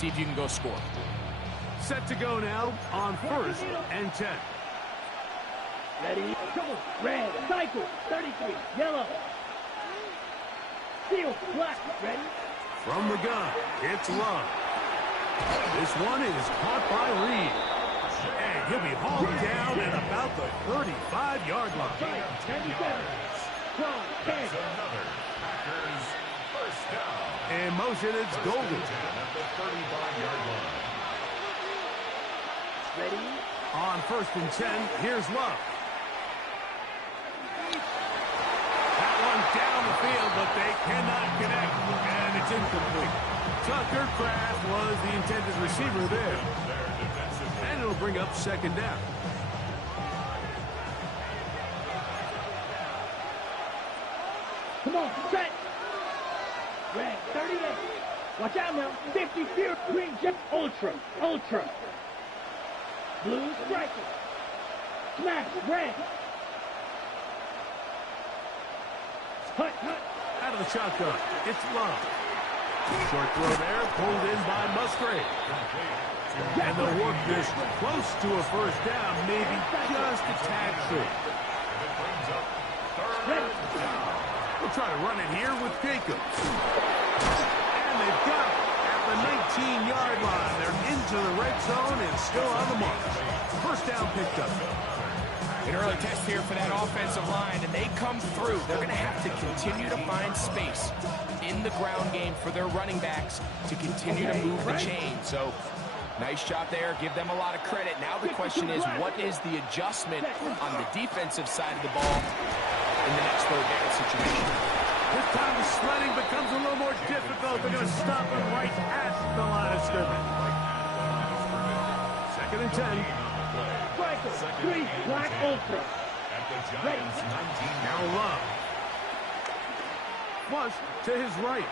see if you can go score. Set to go now on 1st and 10. Ready? Go. Red. Cycle. 33. Yellow. Steel. Black. Ready? From the gun, it's Love. This one is caught by Reed. And he'll be hauled down at about the 35-yard line. 10 seconds. 12, 10. Another Packers first down. In motion, it's Golden. At the 35-yard line. Ready? On 1st and 10, here's Love. That one down the field, but they cannot connect, and it's incomplete. Tucker Kraft was the intended receiver there. And it'll bring up 2nd down. Come on, set. Red, 38. Watch out now. 50 fear. Green jet. Ultra. Ultra. Blue striker. Smash. Red. Hut, hut. Out of the shotgun, it's Love. Short throw there, pulled in by Musgrave. And they'll work this close to a 1st down, maybe just a tad short. We'll try to run it here with Jacobs. And they've got it at the 19-yard line. They're into the red zone and still on the mark. 1st down picked up. An early test here for that offensive line, and they come through. They're going to have to continue to find space in the ground game for their running backs to continue to move the chain. So, nice job there. Give them a lot of credit. Now the question is, what is the adjustment on the defensive side of the ball in the next 3rd down situation? This time the sledding becomes a little more difficult. They're going to stop him right at the line of scrimmage. 2nd and 10. Striker. 3. Black Ultra. At the Giants' 19. Now Love. Flush to his right.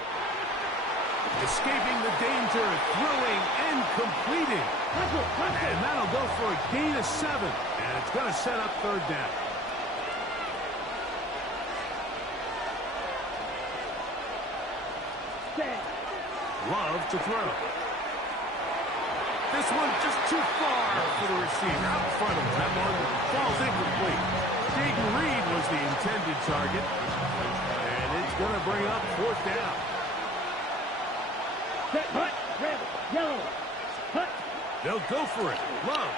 Escaping the danger, throwing and completing. And that'll go for a gain of 7. And it's going to set up 3rd down. Love to throw. This one just too far for the receiver. Out in front of him. That one falls incomplete. Jaden Reed was the intended target. And it's going to bring up 4th down. Set, hut, red, yellow, hut. They'll go for it. Love.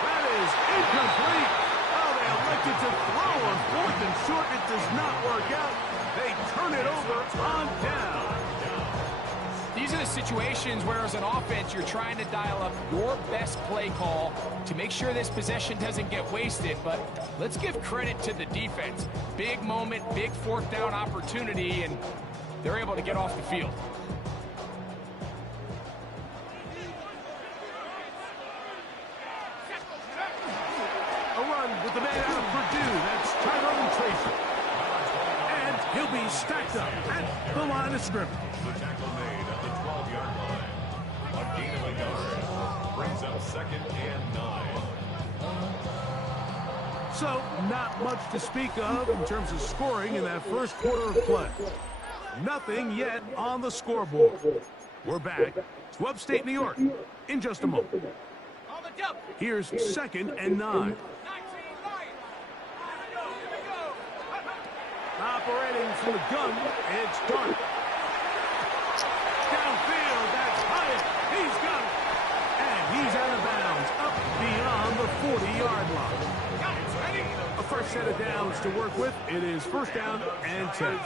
That is incomplete. Oh, they elected to throw on 4th and short. It does not work out. They turn it over on down. These are the situations where, as an offense, you're trying to dial up your best play call to make sure this possession doesn't get wasted. But let's give credit to the defense. Big moment, big 4th down opportunity, and they're able to get off the field. A run with the man out of Purdue. That's Tyrone Tracy. And he'll be stacked up at the line of scrimmage. The tackle made at the 12-yard line. A gain of a yard. Brings up 2nd and 9. So, not much to speak of in terms of scoring in that 1st quarter of play. Nothing yet on the scoreboard. We're back to upstate New York in just a moment. Here's 2nd and 9. Operating from the gun, it's Dark. Downfield, that's Hyatt. He's got it. And he's out of bounds, up beyond the 40-yard line. A fresh set of downs to work with. It is 1st down and 10. On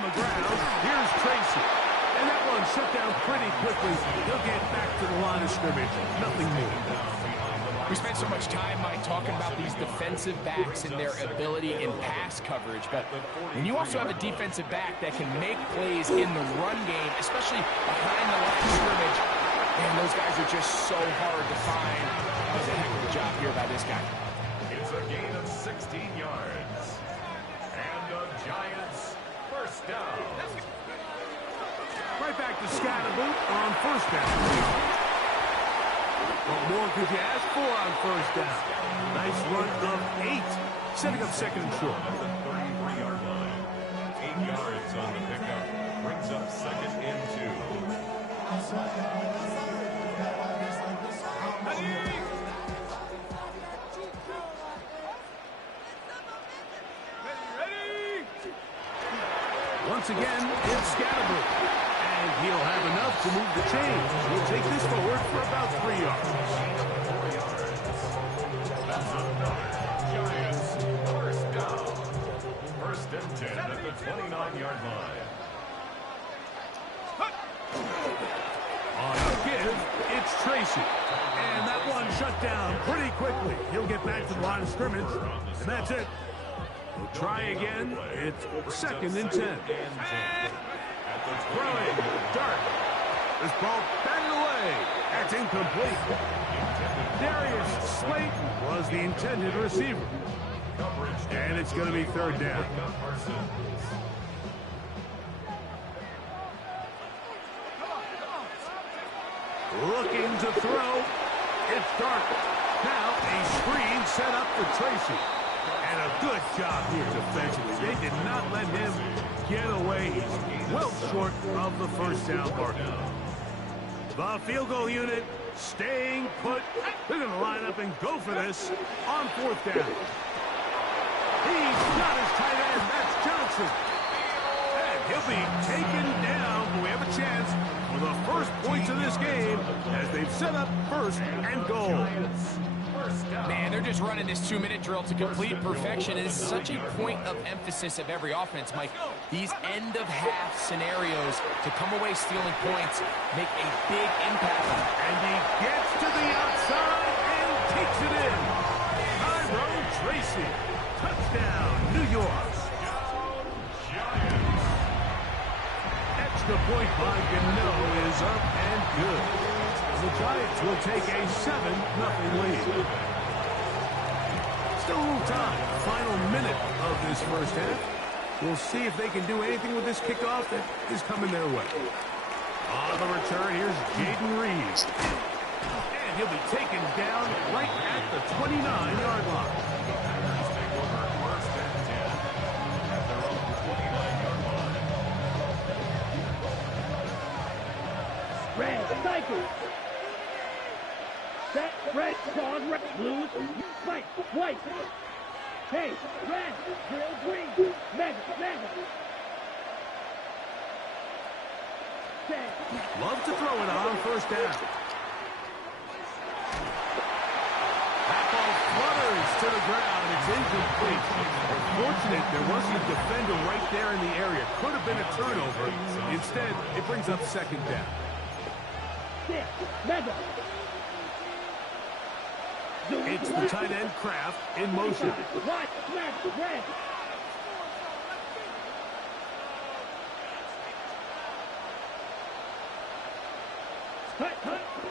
the ground, here's Tracy. And that one shut down pretty quickly. He'll get back to the line of scrimmage. Nothing more. We spent so much time, Mike, talking about these defensive backs and their ability in pass coverage. But when you also have a defensive back that can make plays in the run game, especially behind the line of scrimmage, man, those guys are just so hard to find. That was a heck of a job here by this guy. It's a gain of 16 yards. And the Giants' 1st down. Right back to Scatterboot on 1st down. What more could you ask for on 1st down? Nice run of 8. Setting up 2nd and short. yards on the pickup. Brings up second and 2. Once again, it's Scatterbrain. And he'll have enough to move the chains. He'll take this forward for about 3 yards. 4 yards. That's another Giants first down. First and 10 at the 29-yard line. On the give, it's Tracy. And that one shut down pretty quickly. He'll get back to the line of scrimmage, and that's it. We'll try again. It's second and 10. Throwing, Dart. This ball batted away. That's incomplete. Darius Slayton was the intended receiver. And it's going to be third down. Looking to throw. It's Dart. Now a screen set up for Tracy. And a good job here defensively. They did not let him get away. He's well short of the first down mark. The field goal unit staying put. They're going to line up and go for this on fourth down. He's got his tight end. That's Johnson. And he'll be taken down. But we have a chance for the first points of this game as they've set up first and goal. Man, they're just running this 2-minute drill to complete perfection. It is such a point of emphasis of every offense, Mike. These end-of-half scenarios to come away stealing points make a big impact. And he gets to the outside and takes it in. Tyrone Tracy. Touchdown, New York. Extra point by Gano is up and good. The Giants will take a 7-0 lead. Still a little time. Final minute of this first half. We'll see if they can do anything with this kickoff that is coming their way. On the return, here's Jaden Reed. And he'll be taken down right at the 29-yard line. Red, cycle. Set, red, strong, red, blues, white, white. Hey, red, drill, green, mega, mega. Set. Love to throw it on first down. That ball flutters to the ground. It's incomplete. Fortunate there wasn't a defender right there in the area. Could have been a turnover. Instead, it brings up second down. Six, mega. It's the tight end Kraft in motion. White, red, red.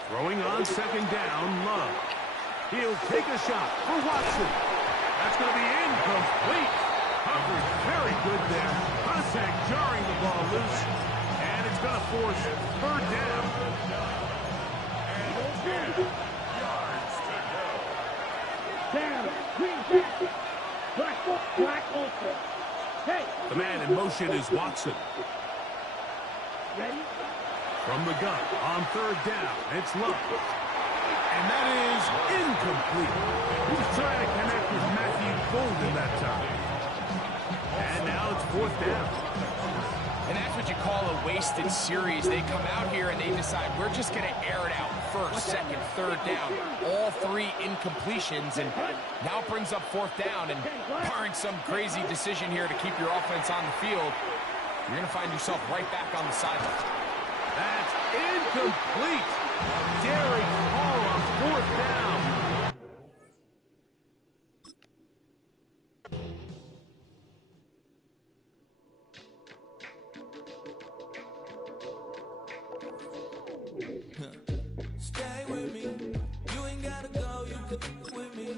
Throwing on second down, Love. He'll take a shot for Watson. That's going to be incomplete. Coverage very good there. Contact jarring the ball loose. And it's going to force third down. Down, green, black, ultra. Hey. The man in motion is Watson. Ready? From the gun on third down, it's Love. And that is incomplete. He was trying to connect with Matthew Golden that time. And now it's fourth down. And that's what you call a wasted series. They come out here and they decide we're just going to air it out first, second, third down. All three incompletions, and now it brings up fourth down. And barring some crazy decision here to keep your offense on the field, you're going to find yourself right back on the sideline. That's incomplete. Derek Hall on fourth down. Stay with me. You ain't gotta go, you can with me.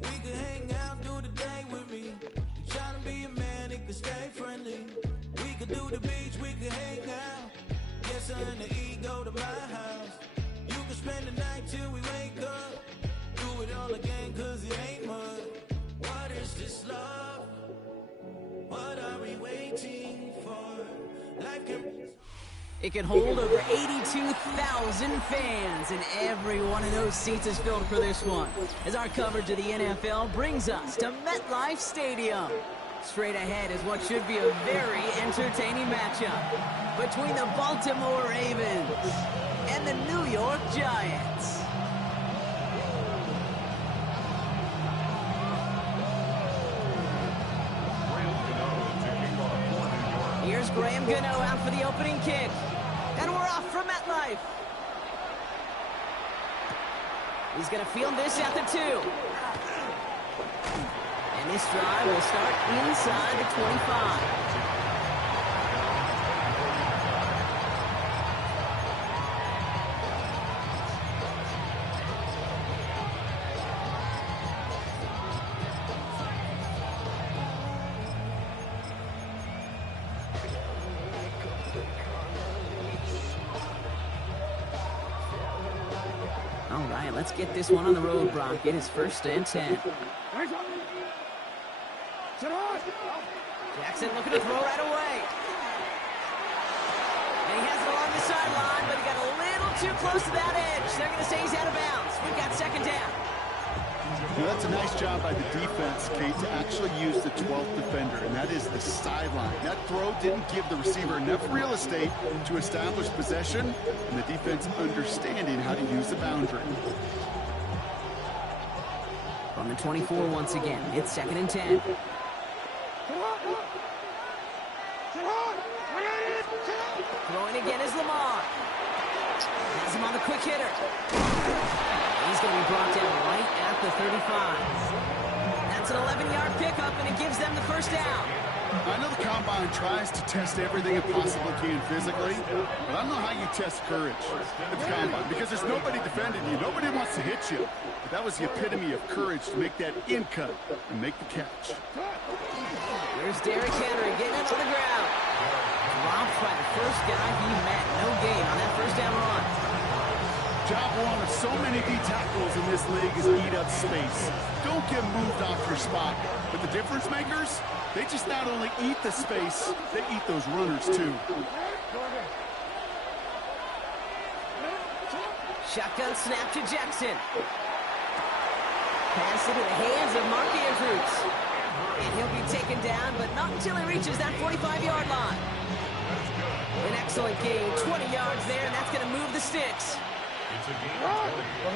We can hang out, do the day with me. You tryna be a man, it can stay friendly. We could do the beach, we can hang out. Yes, I and the E go to my house. You can spend the night till we wake up. Do it all again, cause it ain't mud. What is this love? What are we waiting for? It can hold over 82,000 fans, and every one of those seats is filled for this one, as our coverage of the NFL brings us to MetLife Stadium. Straight ahead is what should be a very entertaining matchup between the Baltimore Ravens and the New York Giants. Here's Graham Gano out for the opening kick. And we're off from MetLife. He's going to field this at the 2. And this drive will start inside the 25. All right, let's get this one on the road, Brock. It is 1st and 10. Jackson looking to throw right away. And he has it along the sideline, but he got a little too close to that edge. They're going to say he's out of bounds. We've got 2nd down. Well, that's a nice job by the defense, Kate, to actually use the 12th defender, and that is the sideline. That throw didn't give the receiver enough real estate to establish possession, and the defense understanding how to use the boundary. From the 24 once again, it's 2nd and 10. Throwing again is Lamar. Has him on the quick hitter. He's going to be brought down right at the 35. That's an 11-yard pickup, and it gives them the 1st down. I know the Combine tries to test everything it possibly can physically, but I don't know how you test courage at the Combine, because there's nobody defending you. Nobody wants to hit you. But that was the epitome of courage to make that in cut and make the catch. Here's Derrick Henry getting it on the ground. Dropped by the first guy he met. No gain on that 1st down run. Job one of so many D tackles in this league is eat up space. Don't get moved off your spot. But the difference makers, they just not only eat the space, they eat those runners too. Shotgun snap to Jackson. Pass into the hands of Mark Andrews. And he'll be taken down, but not until he reaches that 45-yard line. An excellent gain, 20 yards there, and that's going to move the sticks.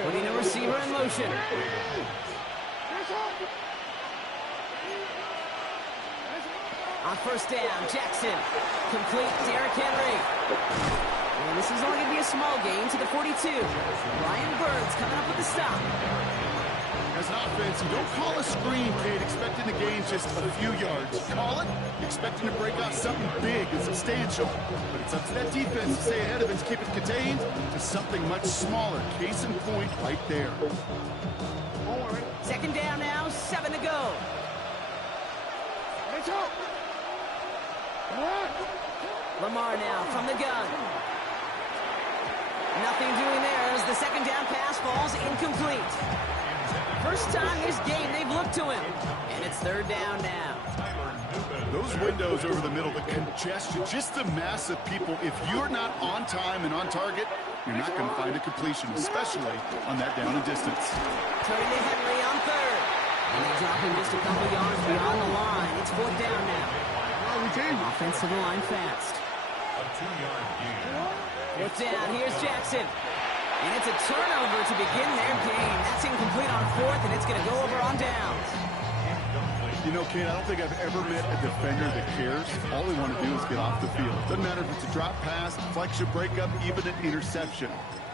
Putting a receiver in motion. On 1st down, Jackson. Complete, Derrick Henry. And this is only going to be a small gain to the 42. Ryan Burns coming up with the stop. As an offense, you don't call a screen, Kate, expecting to gain just a few yards. Call it expecting to break off something big and substantial. But it's up to that defense to stay ahead of it, to keep it contained to something much smaller. Case in point right there. 2nd down now, 7 to go. Lamar now from the gun. Nothing doing there as the 2nd down pass falls incomplete. First time this game they've looked to him. And it's 3rd down now. Those windows over the middle, the congestion, just the mass of people. If you're not on time and on target, you're not going to find a completion, especially on that down and distance. Turning to Henry on 3rd. And they drop him just a couple yards beyond the line. It's 4th down now. Offensive line fast. A 2-yard gain. 4th down, here's Jackson. And it's a turnover to begin their game. That's incomplete on 4th, and it's going to go over on downs. You know, Kate, I don't think I've ever met a defender that cares. All they want to do is get off the field. Doesn't matter if it's a drop pass, deflection, breakup, even an interception.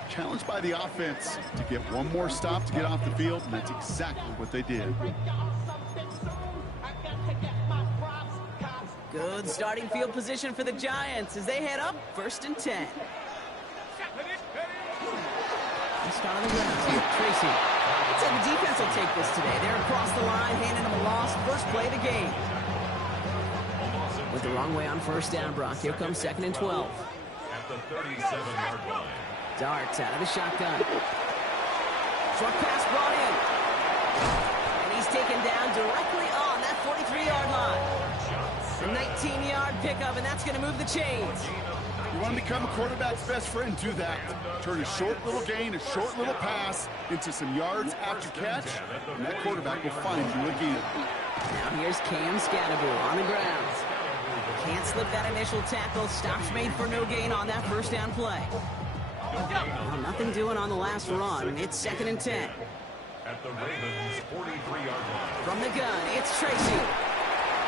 Challenged by the offense to get one more stop to get off the field, and that's exactly what they did. Good starting field position for the Giants as they head up 1st and 10. Start on the ground here, Tracy. I'd say the defense will take this today. They're across the line, handing them a loss. First play of the game. With the wrong way on 1st down, Brock. Here comes 2nd and 12. At the 37-yard line. Darts out of the shotgun. Short pass brought in. And he's taken down directly on that 43-yard line. A 19-yard pickup, and that's going to move the chains. You want to become a quarterback's best friend, do that. Turn a short little gain, a short little pass into some yards after catch, and that quarterback will find you again. Now here's Cam Scatterbull on the ground. Can't slip that initial tackle. Stops made for no gain on that first down play. Well, nothing doing on the last run. It's 2nd and 10. At the Ravens' 43-yard line. From the gun, it's Tracy.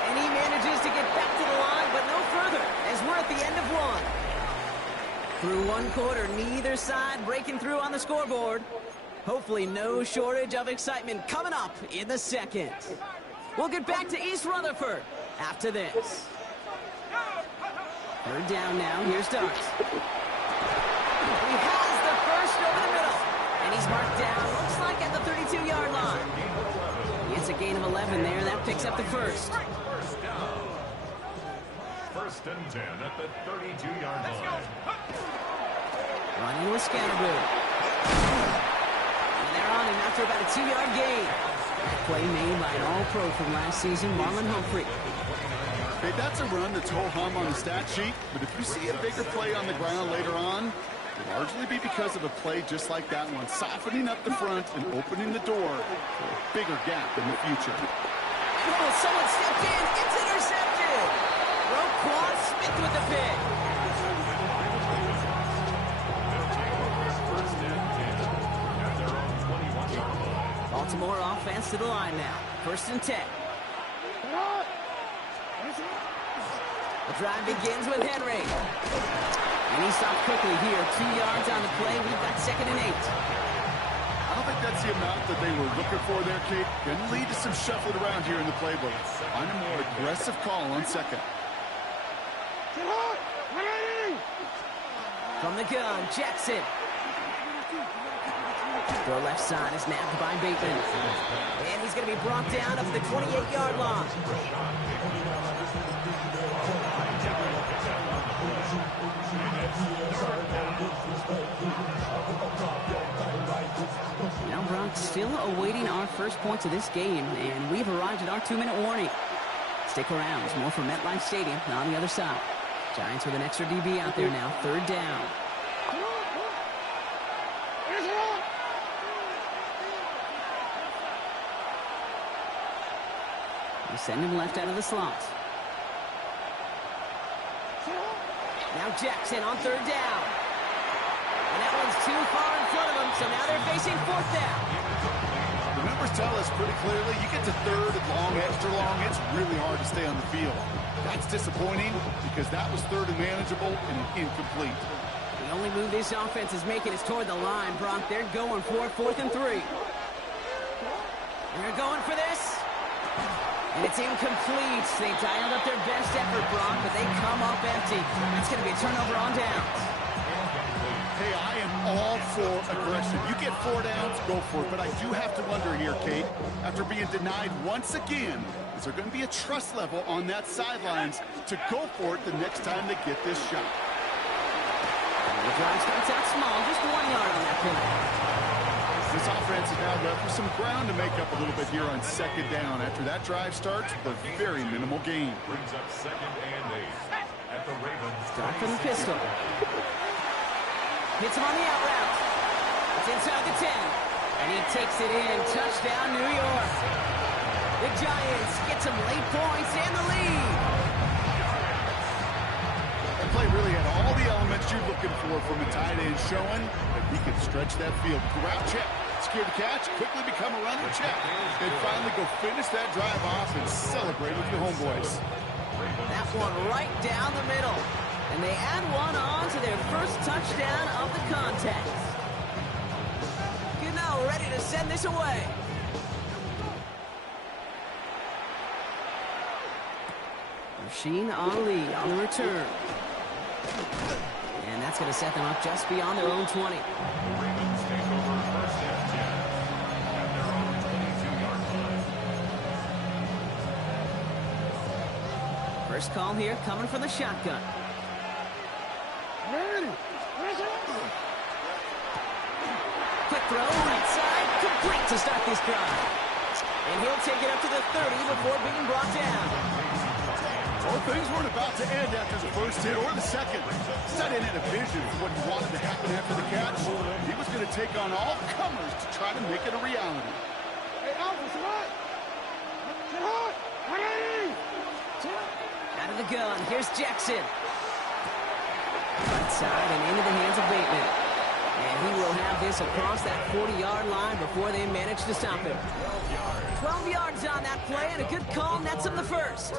And he manages to get back to the line, but no further, as we're at the end of one. Through one quarter, neither side breaking through on the scoreboard. Hopefully no shortage of excitement coming up in the second. We'll get back to East Rutherford after this. 3rd down now, here's Starks. He has the first over the middle. And he's marked down, looks like at the 32-yard line. It's a gain of 11 there. That picks up the first. First and 10 at the 32-yard line. Running with Scatterbull. And they're on him after about a 2-yard gain. Play made by an all-pro from last season, Marlon Humphrey. Hey, that's a run that's ho-hum on the stat sheet, but if you see a bigger play on the ground later on, it'll largely be because of a play just like that one, softening up the front and opening the door for a bigger gap in the future. Oh, someone stepped in. It's intercepted. Roquan Smith with the pick. First and 10 at their own 21-yard line. Baltimore offense to the line now. 1st and 10. The drive begins with Henry. And he stopped quickly here. 2 yards on the play. We've got 2nd and 8. I don't think that's the amount that they were looking for there, Kate. Going to lead to some shuffling around here in the playbook. Find a more aggressive call on 2nd. From the gun, Jackson. The left side is nabbed by Bateman. And he's going to be brought down up to the 28-yard line. Now Brock still awaiting our first points of this game, and we've arrived at our 2-minute warning. Stick around. There's more from MetLife Stadium on the other side. Giants with an extra DB out there now. 3rd down. They send him left out of the slot. Now Jackson on 3rd down. And that one's too far in front of him, so now they're facing 4th down. The numbers tell us pretty clearly, you get to 3rd and long, extra long, it's really hard to stay on the field. That's disappointing because that was 3rd and manageable and incomplete. The only move this offense is making is toward the line, Brock. They're going for 4th and 3. They're going for this. And it's incomplete. They dialed up their best effort, Brock, but they come up empty. That's going to be a turnover on downs. Hey, I am all for aggression. You get 4 downs, go for it. But I do have to wonder here, Kate, after being denied once again, is there going to be a trust level on that sidelines to go for it the next time they get this shot? The drive starts out small, just 1 yard on that play. This offense is now left with some ground to make up a little bit here on 2nd down. After that drive starts with a very minimal gain. Brings up 2nd and 8 at the Ravens. Start from the pistol. Hits him on the out route. It's inside the 10. And he takes it in. Touchdown, New York. The Giants get some late points and the lead. That play really had all the elements you're looking for from a tight end, showing that he can stretch that field. Route check, secure the catch, quickly become a runner check. Then finally go finish that drive off and celebrate with your homeboys. That one right down the middle. And they add one on to their first touchdown of the contest. You're now ready to send this away. Rasheen Ali on the return. And that's going to set them up just beyond their own 20. Ravens take over 1st and 10 at their own 22-yard line. First call here coming from the shotgun. Quick throw, right side, complete to start this drive. And he'll take it up to the 30 before being brought down. Well, things weren't about to end after the first hit or the second. Sutton had a vision for what he wanted to happen after the catch. He was going to take on all comers to try to make it a reality. Hey, Alpha, sit hot! Sit hot! Out of the gun, here's Jackson. Right side and into the hands of Bateman. And he will have this across that 40-yard line before they manage to stop him. 12 yards on that play, and a good call nets him the first.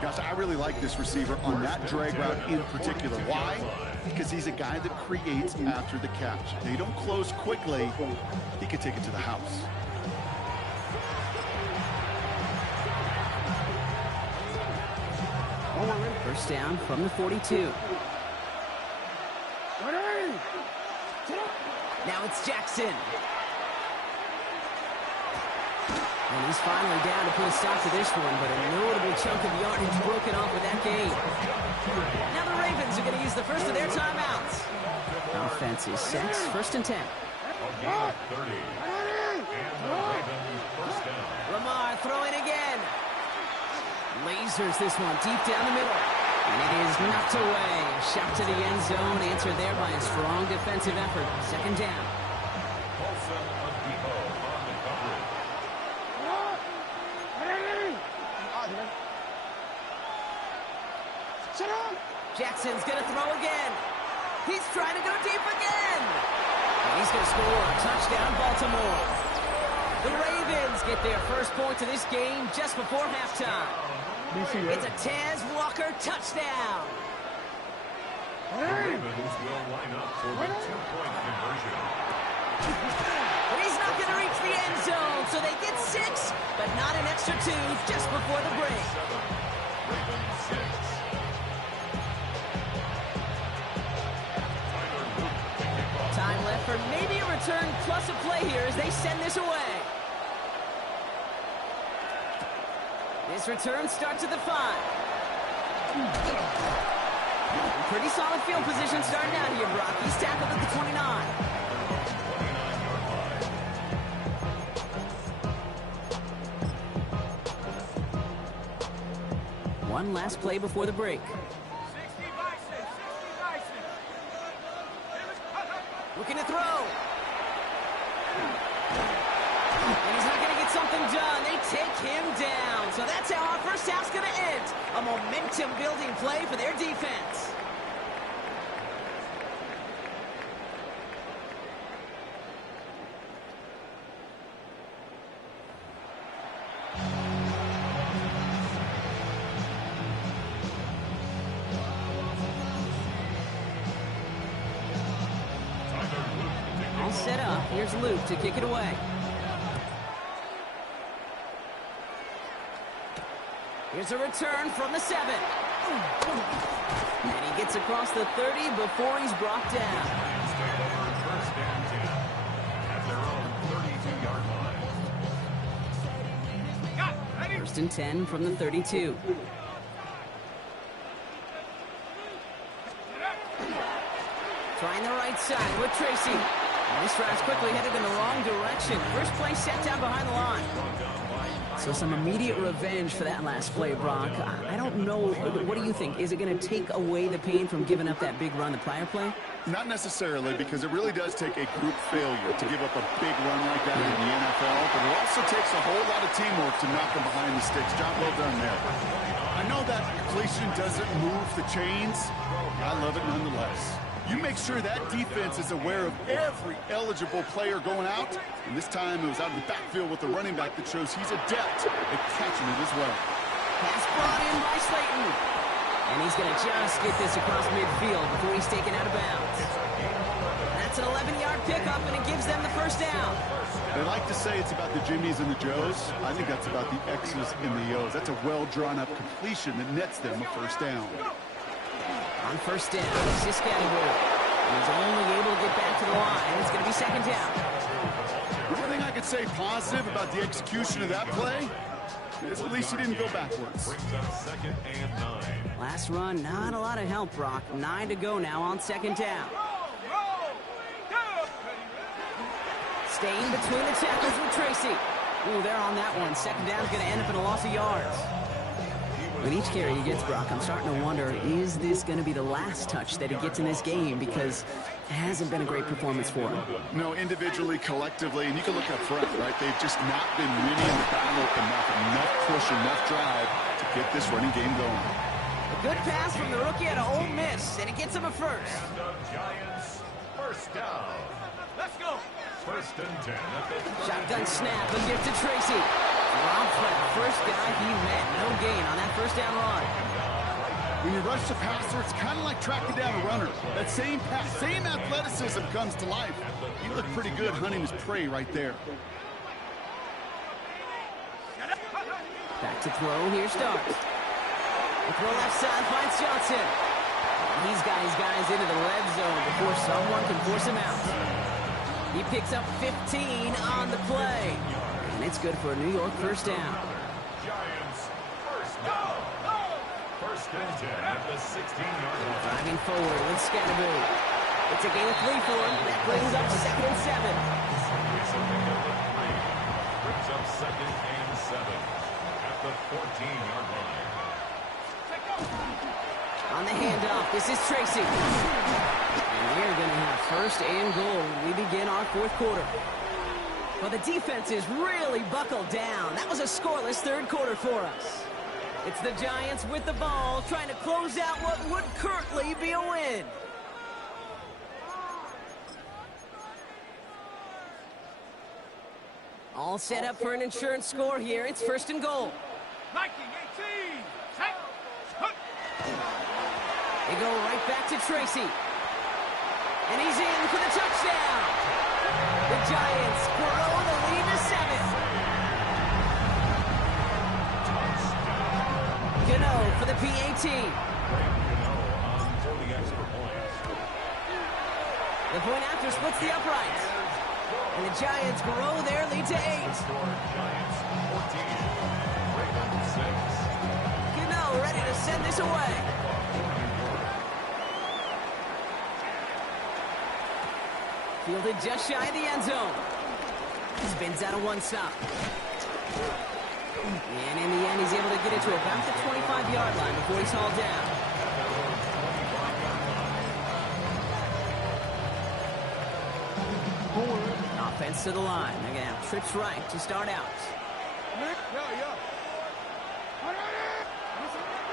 Gosh, I really like this receiver on that drag route in particular. Why? Because he's a guy that creates after the catch. They don't close quickly. He could take it to the house. First down from the 42. Now it's Jackson. And he's finally down to put a stop to this one, but a notable chunk of yardage broken off with that gain. Now the Ravens are going to use the first of their timeouts. Offense is set. First and 10. Lamar throwing again. Lasers this one deep down the middle. And it is knocked away. Shot to the end zone, answered there by a strong defensive effort. Second down. Jackson's going to throw again. He's trying to go deep again. And he's going to score. Touchdown, Baltimore. The Ravens get their first point of this game just before halftime. It's a Taz Walker touchdown. The Ravens will line up for the two-point conversion. He's not going to reach the end zone, so they get 6, but not an extra 2 just before the break. Ravens 6. Time left for maybe a return plus a play here as they send this away. This return starts at the 5. Pretty solid field position starting out here, Brock. He's tackled at the 29. One last play before the break. Looking to throw. And he's not going to get something done. They take him down. So that's how our first half's going to end. A momentum-building play for their defense. All set up. Here's Luke to kick it away. Here's a return from the 7. And he gets across the 30 before he's brought down. First and 10 at their own 32-yard line. First and 10 from the 32. Trying the right side with Tracy. And this drive's quickly headed in the wrong direction. First play set down behind the line. So some immediate revenge for that last play, Brock. I don't know. What do you think? Is it going to take away the pain from giving up that big run the prior play? Not necessarily, because it really does take a group failure to give up a big run like that in the NFL, but it also takes a whole lot of teamwork to knock them behind the sticks. Job well done there. I know that completion doesn't move the chains. I love it nonetheless. You make sure that defense is aware of every eligible player going out. And this time it was out of the backfield with the running back that shows he's adept at catching it as well. Pass brought in by Slayton. And he's going to just get this across midfield before he's taken out of bounds. That's an 11-yard pickup, and it gives them the first down. They like to say it's about the Jimmies and the Joes. I think that's about the X's and the O's. That's a well-drawn-up completion that nets them a first down. On first down, Siskatchewan. He's only able to get back to the line. It's going to be second down. One thing I could say positive about the execution of that play is at least he didn't go backwards. Brings up second and 9. Last run, not a lot of help, Brock. 9 to go now on second down. Staying between the tackles with Tracy. Ooh, they're on that one. Second down's going to end up in a loss of yards. He With each carry he gets, Brock, I'm starting to wonder, is this going to be the last touch that he gets in this game? Because it hasn't been a great performance for him. No, individually, collectively, and you can look up front, right? They've just not been winning the battle enough push, enough drive to get this running game going. A good pass from the rookie out of Ole Miss, and it gets him a first. And the Giants, first down. Let's go. First and 10 at the Shotgun snap, a gift to Tracy. Rob for the first guy he met. No gain on that first down run. When you rush the passer, it's kind of like tracking down a runner. That same pass, same athleticism comes to life. He looked pretty good hunting his prey right there. Back to throw, here starts. The throw left side finds Johnson. He's got his guys into the red zone before someone can force him out. He picks up 15 on the play. And it's good for a New York first down. Giants, first down. First and 10 at the 16-yard line. Driving forward with Scatterby. It's a gain of 3 for him. That brings up 2nd and 7. It's a pick up of 3. Brings up 2nd and 7 at the 14-yard line. On the handoff, this is Tracy. And we're going to have first and goal. We begin our fourth quarter. Well, the defense is really buckled down. That was a scoreless third quarter for us. It's the Giants with the ball, trying to close out what would currently be a win. All set up for an insurance score here. It's first and goal. Nike 18. Take. They go right back to Tracy. And he's in for the touchdown. The Giants grow the lead to 7. Gano for the PAT. For the extra point. The point after splits the uprights. And the Giants grow their lead to 8. Giants 14. Ravens 6. Gano ready to send this away. Fielded just shy of the end zone. Spins out of one stop. And in the end, he's able to get it to about the 25-yard line before he's hauled down. Offense to the line. They're going to have trips right to start out.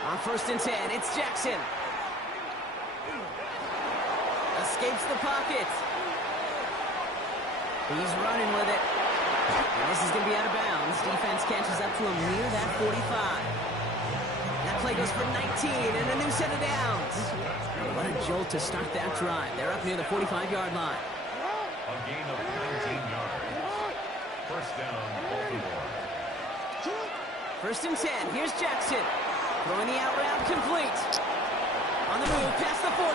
On first and 10, it's Jackson. Escapes the pocket. He's running with it. And this is going to be out of bounds. Defense catches up to him near that 45. That play goes for 19 and a new set of downs. What a jolt to start that drive. They're up near the 45-yard line. A gain of 19 yards. First down, Baltimore. First and 10. Here's Jackson. Throwing the out route complete. On the move, past the 40.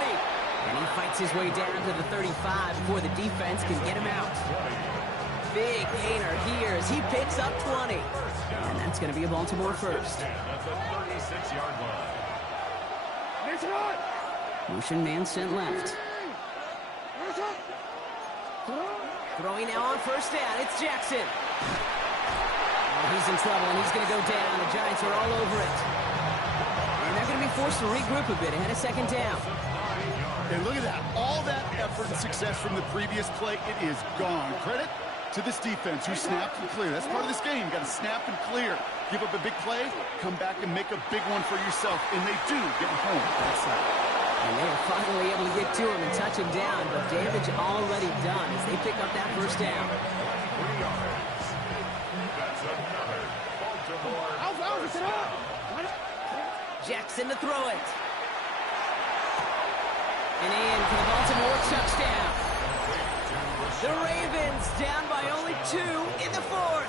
And he fights his way down to the 35 before the defense can get him out. Big gainer here as he picks up 20. And that's going to be a Baltimore first. At the 36-yard line. Motion man sent left. Throwing now on first down. It's Jackson. Oh, he's in trouble, and he's going to go down. The Giants are all over it. And they're going to be forced to regroup a bit ahead of second down. And look at that. All that effort and success from the previous play, it is gone. Credit to this defense who snapped and cleared. That's part of this game. You got to snap and clear. Give up a big play, come back and make a big one for yourself. And they do get home. That's that. And they were finally able to get to him and touch him down, but damage already done as they pick up that first down. 3 yards. That's another Baltimore first down. Jackson to throw it. And in for the Baltimore touchdown. The Ravens down by only 2 in the fourth.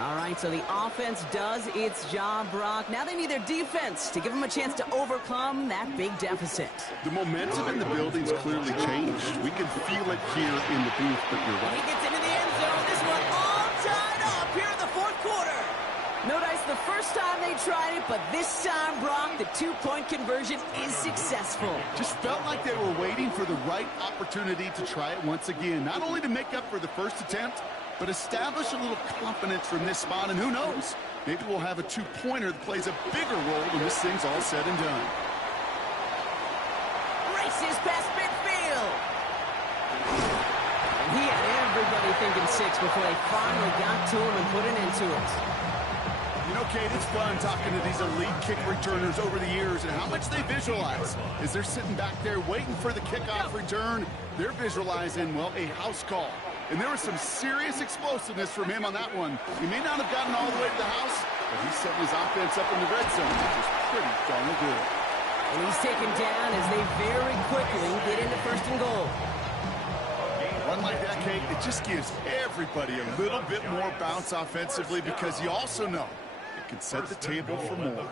All right, so the offense does its job, Brock. Now they need their defense to give them a chance to overcome that big deficit. The momentum in the building's clearly changed. We can feel it here in the booth, but you're He right. gets into the end zone. This one all tied up here in the fourth quarter. No dice the first time they tried it, but this time, Brock, the 2-point conversion is successful. Just felt like they were waiting for the right opportunity to try it once again. Not only to make up for the first attempt, but establish a little confidence from this spot. And who knows, Maybe we'll have a two-pointer that plays a bigger role when this thing's all said and done. Races past midfield. And he had everybody thinking 6 before they finally got to him and put an end to it. You know, Kate, it's fun talking to these elite kick returners over the years and how much they visualize. As they're sitting back there waiting for the kickoff return, they're visualizing, well, a house call. And there was some serious explosiveness from him on that one. He may not have gotten all the way to the house, but he's setting his offense up in the red zone, which is pretty darn good. And he's taken down as they very quickly get into 1st and goal. Run like that, Kate, it just gives everybody a little bit more bounce offensively because you also know it can set the table for more.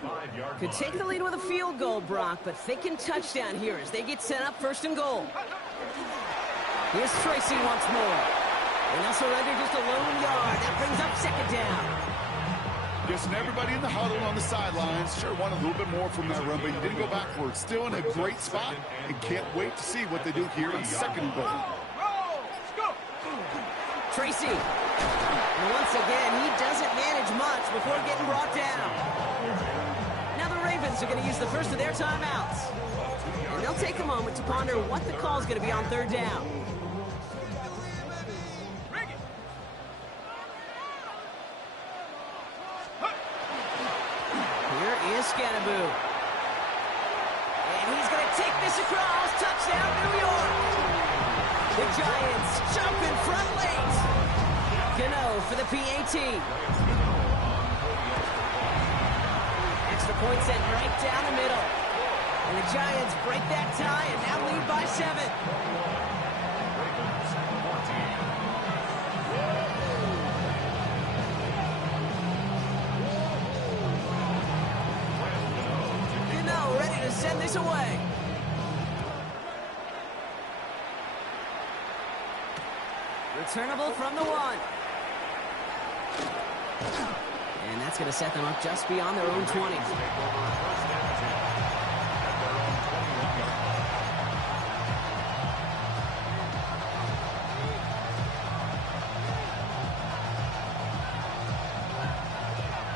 Could take the lead with a field goal, Brock, but thinking touchdown here as they get set up 1st and goal. Here's Tracy once more. And they'll surrender just a lone yard. That brings up 2nd down. Guessing everybody in the huddle on the sidelines sure wanted a little bit more from that run, but you didn't go backwards. Still in a great spot and can't wait to see what they do here on 2nd and goal. Tracy. And once again, he doesn't manage much before getting brought down. Now the Ravens are going to use the first of their timeouts. And they'll take a moment to ponder what the call is going to be on 3rd down. Here is Scannaboo. And he's going to take this across. Touchdown, New York. The Giants jump in front late. Gano for the PAT. Extra point sent right down the middle. And the Giants break that tie and now lead by 7. Gano ready to send this away. Returnable from the 1. And that's going to set them up just beyond their own 20.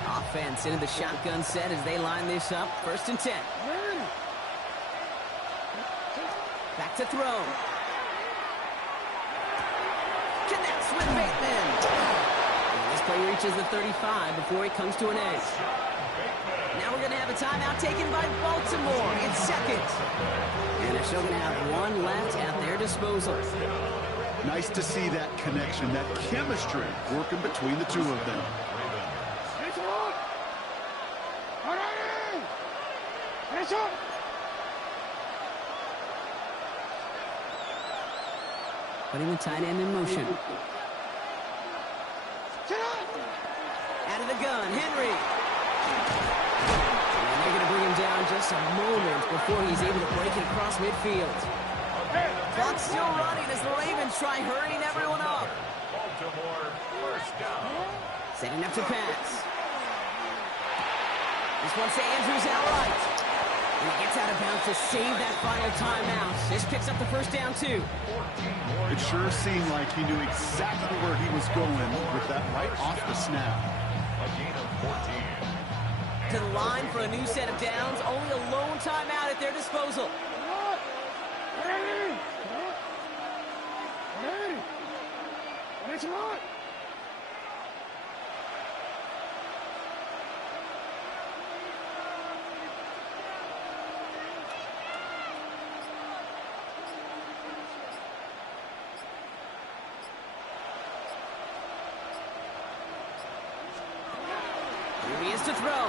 Offense into the shotgun set as they line this up. 1st and 10. Back to throw. Connects with Bateman. And this play reaches the 35 before it comes to an end. Now we're going to have a timeout taken by Baltimore in 2nd. And they're still going to have 1 left at their disposal. Nice to see that connection, that chemistry working between the two of them. Putting the tight end in motion. Out of the gun, Henry. And they're going to bring him down just a moment before he's able to break it across midfield. Clock's still running as the Ravens try hurrying everyone up. Baltimore, 1st down. Setting up to pass. This one's to Andrews outright. And he gets out of bounds to save that final timeout. This picks up the 1st down, too. It sure seemed like he knew exactly where he was going with that right off the snap. A gain of 14. To the line for a new set of downs. Only a lone timeout at their disposal. Here he is to throw.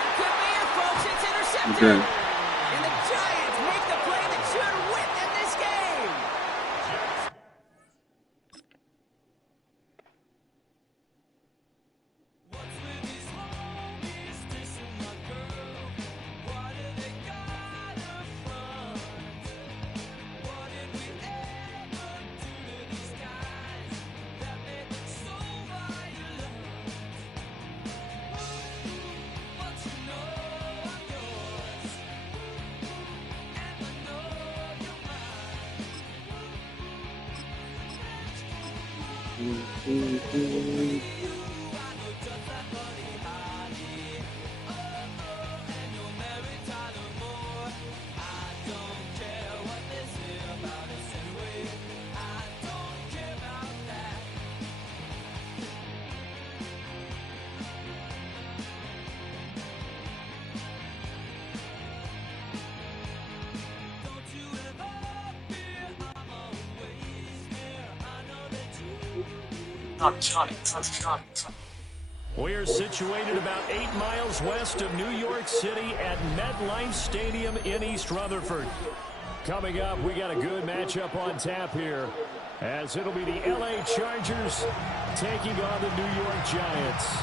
That could be it, folks. It's intercepted. And the Giants make the play that should win them this game. We're situated about 8 miles west of New York City at MetLife Stadium in East Rutherford. Coming up, we got a good matchup on tap here, as it'll be the LA Chargers taking on the New York Giants.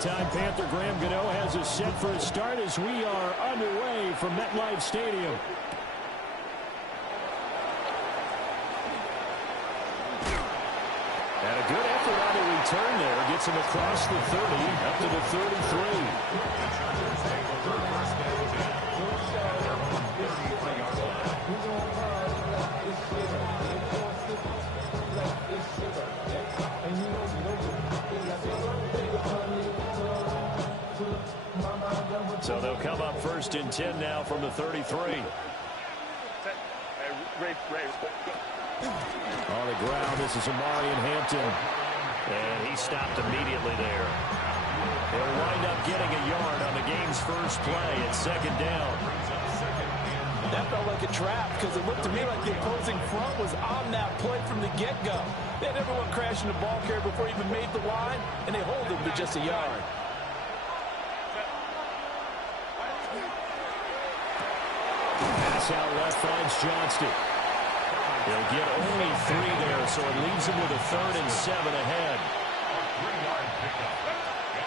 Time Panther Graham Gano has us set for a start as we are underway from MetLife Stadium. And a good effort on the return there. Gets him across the 30, up to the 33. So they'll come up first and 10 now from the 33. On the ground, this is Amari in Hampton. And he stopped immediately there. He'll wind up getting a yard on the game's first play at second down. That felt like a trap because it looked to me like the opposing front was on that play from the get-go. They had everyone crashing the ball carrier before he even made the line, and they hold him to just a yard. Pass out left finds Johnston. He'll get only 3 there, so it leaves him with a 3rd and 7 ahead.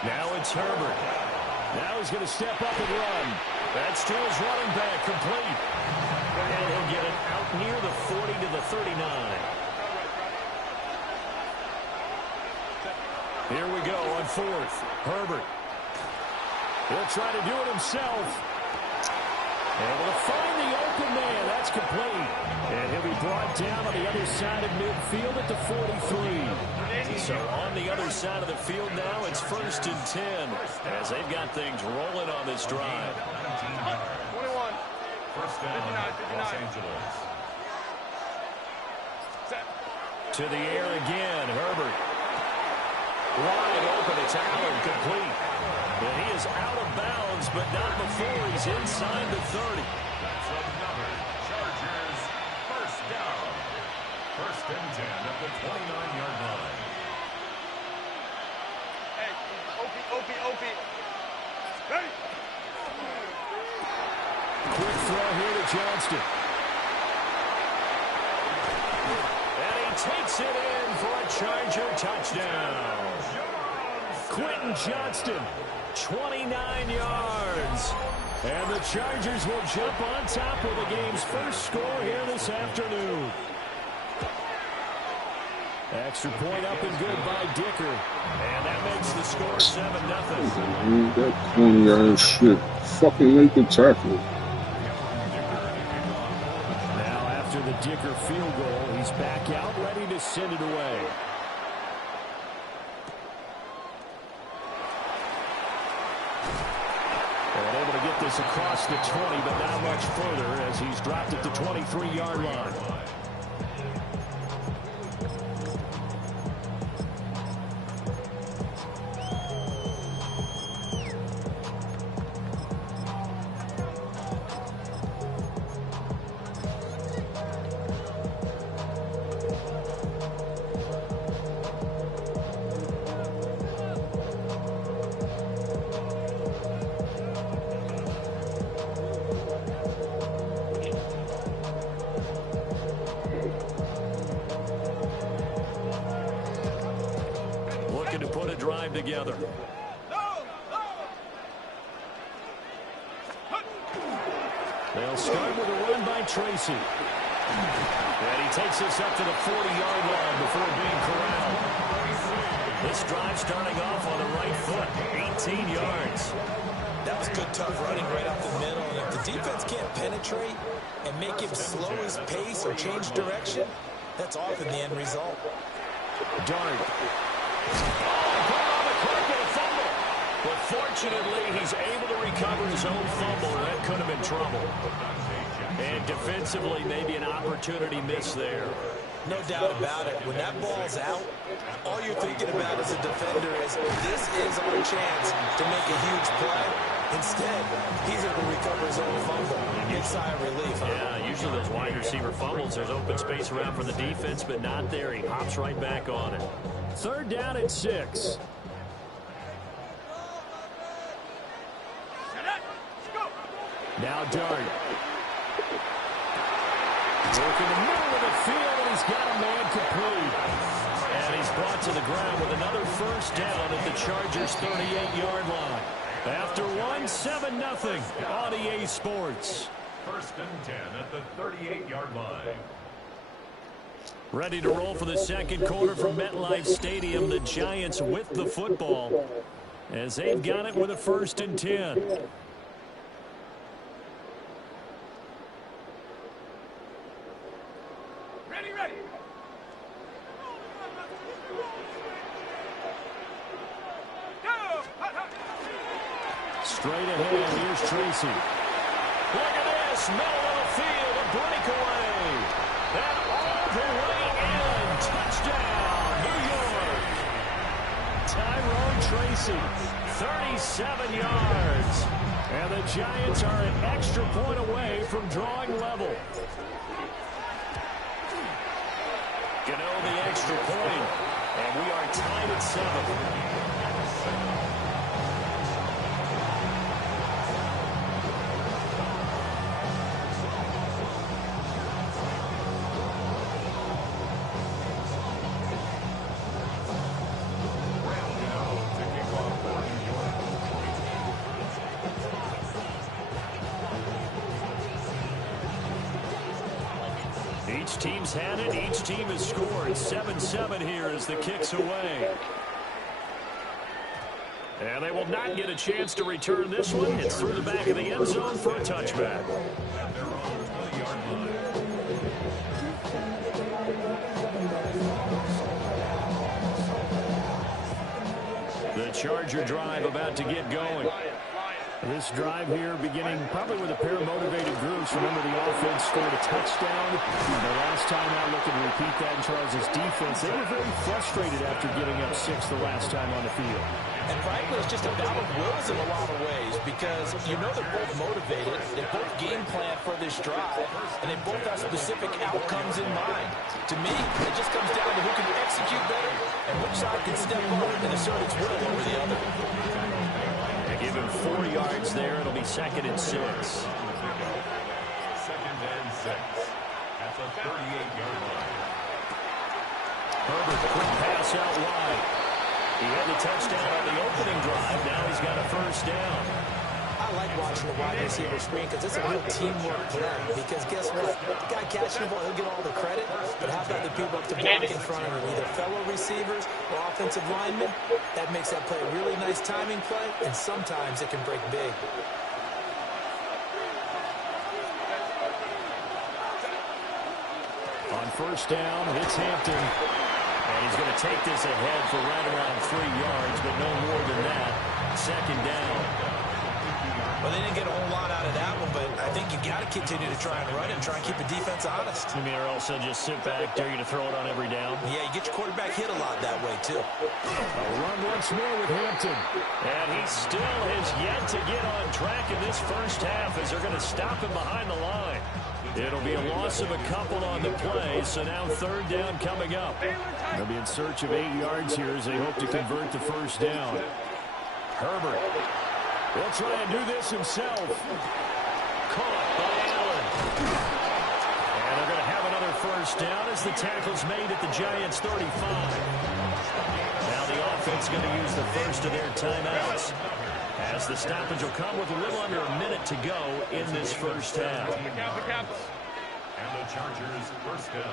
Now it's Herbert. Now he's going to step up and run. That's to his running back, complete. And he'll get it out near the 40 to the 39. Here we go on 4th. Herbert. He'll try to do it himself. Able to find the open man. That's complete. And he'll be brought down on the other side of midfield at the 43. So on the other side of the field now, it's 1st and 10 as they've got things rolling on this drive. 21. First down, 59. Los Angeles. To the air again, Herbert. Wide open, it's Allen, complete. And he is out of bounds, but not before he's inside the 30. That's another Chargers first down. 1st and 10 at the 29-yard line. Hey, Opie. Hey! Quick throw here to Johnston. And he takes it in for a Charger touchdown. Quentin Johnston, 29 yards. And the Chargers will jump on top of the game's first score here this afternoon. Extra point up and good by Dicker. And that makes the score 7-0. That corny ass shit. Fucking make the tackle. Now after the Dicker field goal, he's back out ready to send it away. And able to get this across the 20, but not much further as he's dropped at the 23-yard line. Looking to put a drive together. They'll start with a run by Tracy. And he takes us up to the 40-yard line before being corralled. This drive starting off on the right foot, 18 yards. That was good, tough running right up the middle. And if the defense can't penetrate and make him slow his pace or change direction, that's often the end result. Dart. Oh, put on the carpet, a fumble. But fortunately, he's able to recover his own fumble. That could have been trouble. And defensively, maybe an opportunity miss there. No doubt about it. When that ball's out, all you're thinking about as a defender is, this is our chance to make a huge play. Instead, he's able to recover his own fumble. Big sigh of relief, huh? Yeah, usually those wide receiver fumbles, there's open space around for the defense, but not there. He hops right back on it. 3rd down and 6. Now Dart. Work in the middle of the field, and he's got a man complete. And he's brought to the ground with another 1st down at the Chargers' 38-yard line. After 7-0 on EA Sports. 1st and 10 at the 38-yard line. Ready to roll for the 2nd quarter from MetLife Stadium. The Giants with the football as they've got it with a 1st and 10. Straight ahead, here's Tracy. Look at this, middle of the field, a breakaway. And all the way in, touchdown, New York. Tyrone Tracy, 37 yards. And the Giants are an extra point away from drawing level. Gano the extra point, and we are tied at 7. Each team's had it. Each team has scored. 7-7 here as the kick's away. And they will not get a chance to return this one. It's through the back of the end zone for a touchback. The Charger drive about to get going. This drive here beginning probably with a pair of motivated groups. Remember, the offense scored a touchdown. The last time out, looking to repeat that in Charles' defense. They were very frustrated after giving up 6 the last time on the field. And frankly, it's just a battle of wills in a lot of ways because you know they're both motivated. They both game plan for this drive, and they both have specific outcomes in mind. To me, it just comes down to who can execute better and which side can step up and assert its will over the other. Give him 4 yards there. It'll be 2nd and 6. 2nd and 6 at the 38-yard line. Herbert, quick pass out wide. He had the touchdown on the opening drive. Now he's got a 1st down. I like watching the wide receiver screen because it's a real teamwork play. Because guess what? The guy catching the ball, he'll get all the credit. But how about the people up to block in front of him? Either fellow receivers or offensive linemen. That makes that play a really nice timing play. And sometimes it can break big. On 1st down, it's Hampton. And he's going to take this ahead for right around 3 yards, but no more than that. 2nd down. Well, they didn't get a whole lot out of that one, but I think you got to continue to try and run it and try and keep the defense honest. You mean, or else they'll just sit back, dare you to throw it on every down? Yeah, you get your quarterback hit a lot that way, too. A run once more with Hampton. And he still has yet to get on track in this 1st half as they're going to stop him behind the line. It'll be a loss of a couple on the play, so now 3rd down coming up. They'll be in search of 8 yards here as they hope to convert the 1st down. Herbert. He'll try and do this himself. Caught by Allen. And they're going to have another 1st down as the tackle's made at the Giants' 35. Now the offense going to use the first of their timeouts, as the stoppage will come with a little under a minute to go in this 1st half. And the Chargers first down.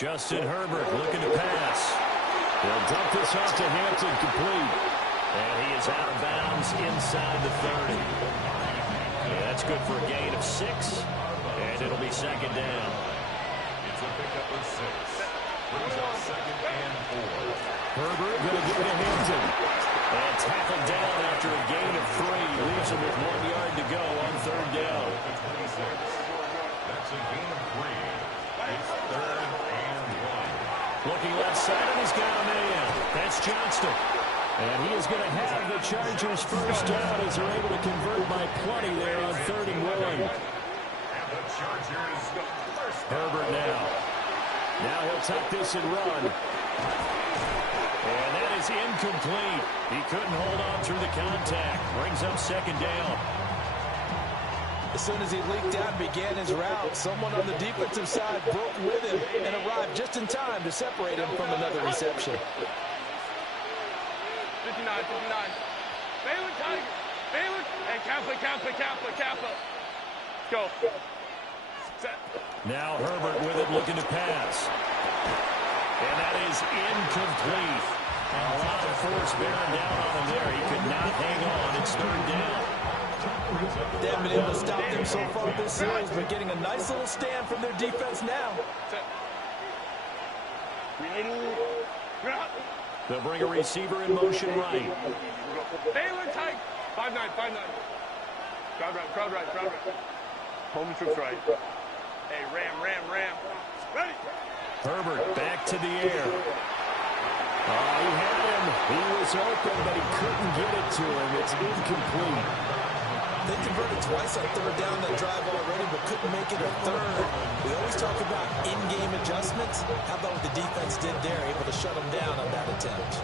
Justin Herbert looking to pass. He'll dump this off to Hampton, complete. And he is out of bounds inside the 30. Yeah, that's good for a gain of 6. And it'll be second down. It's a pickup of 6. Brings up second and 4. Herbert going to give it to Hampton. And tackled down after a gain of 3. Leaves him with 1 yard to go on third down. That's a gain of 3. It's third and 1. Looking left side, and he's got a man. That's Johnston. And he is going to have the Chargers first down as they're able to convert by plenty there on third and 1. And the Chargers first down. Herbert now. Now he'll tuck this and run. And that is incomplete. He couldn't hold on through the contact. Brings up second down. As soon as he leaked out and began his route, someone on the defensive side broke with him and arrived just in time to separate him from another reception. 59, 59. Baylor Tiger. Baylor. And Kappa. Go. Set. Now Herbert with it, looking to pass. And that is incomplete. A lot of force bearing down on him there. He could not hang on. It's third down. They haven't been able to stop them so far this series, but getting a nice little stand from their defense now. They'll bring a receiver in motion right. Baylor tight. 5-9. Crowd right. Home troops right. Hey, ram. Ready. Herbert back to the air. Oh, he had him. He was open, but he couldn't get it to him. It's incomplete. They converted twice on third down that drive already, but couldn't make it a third. We always talk about in-game adjustments. How about what the defense did there, able to shut them down on that attempt?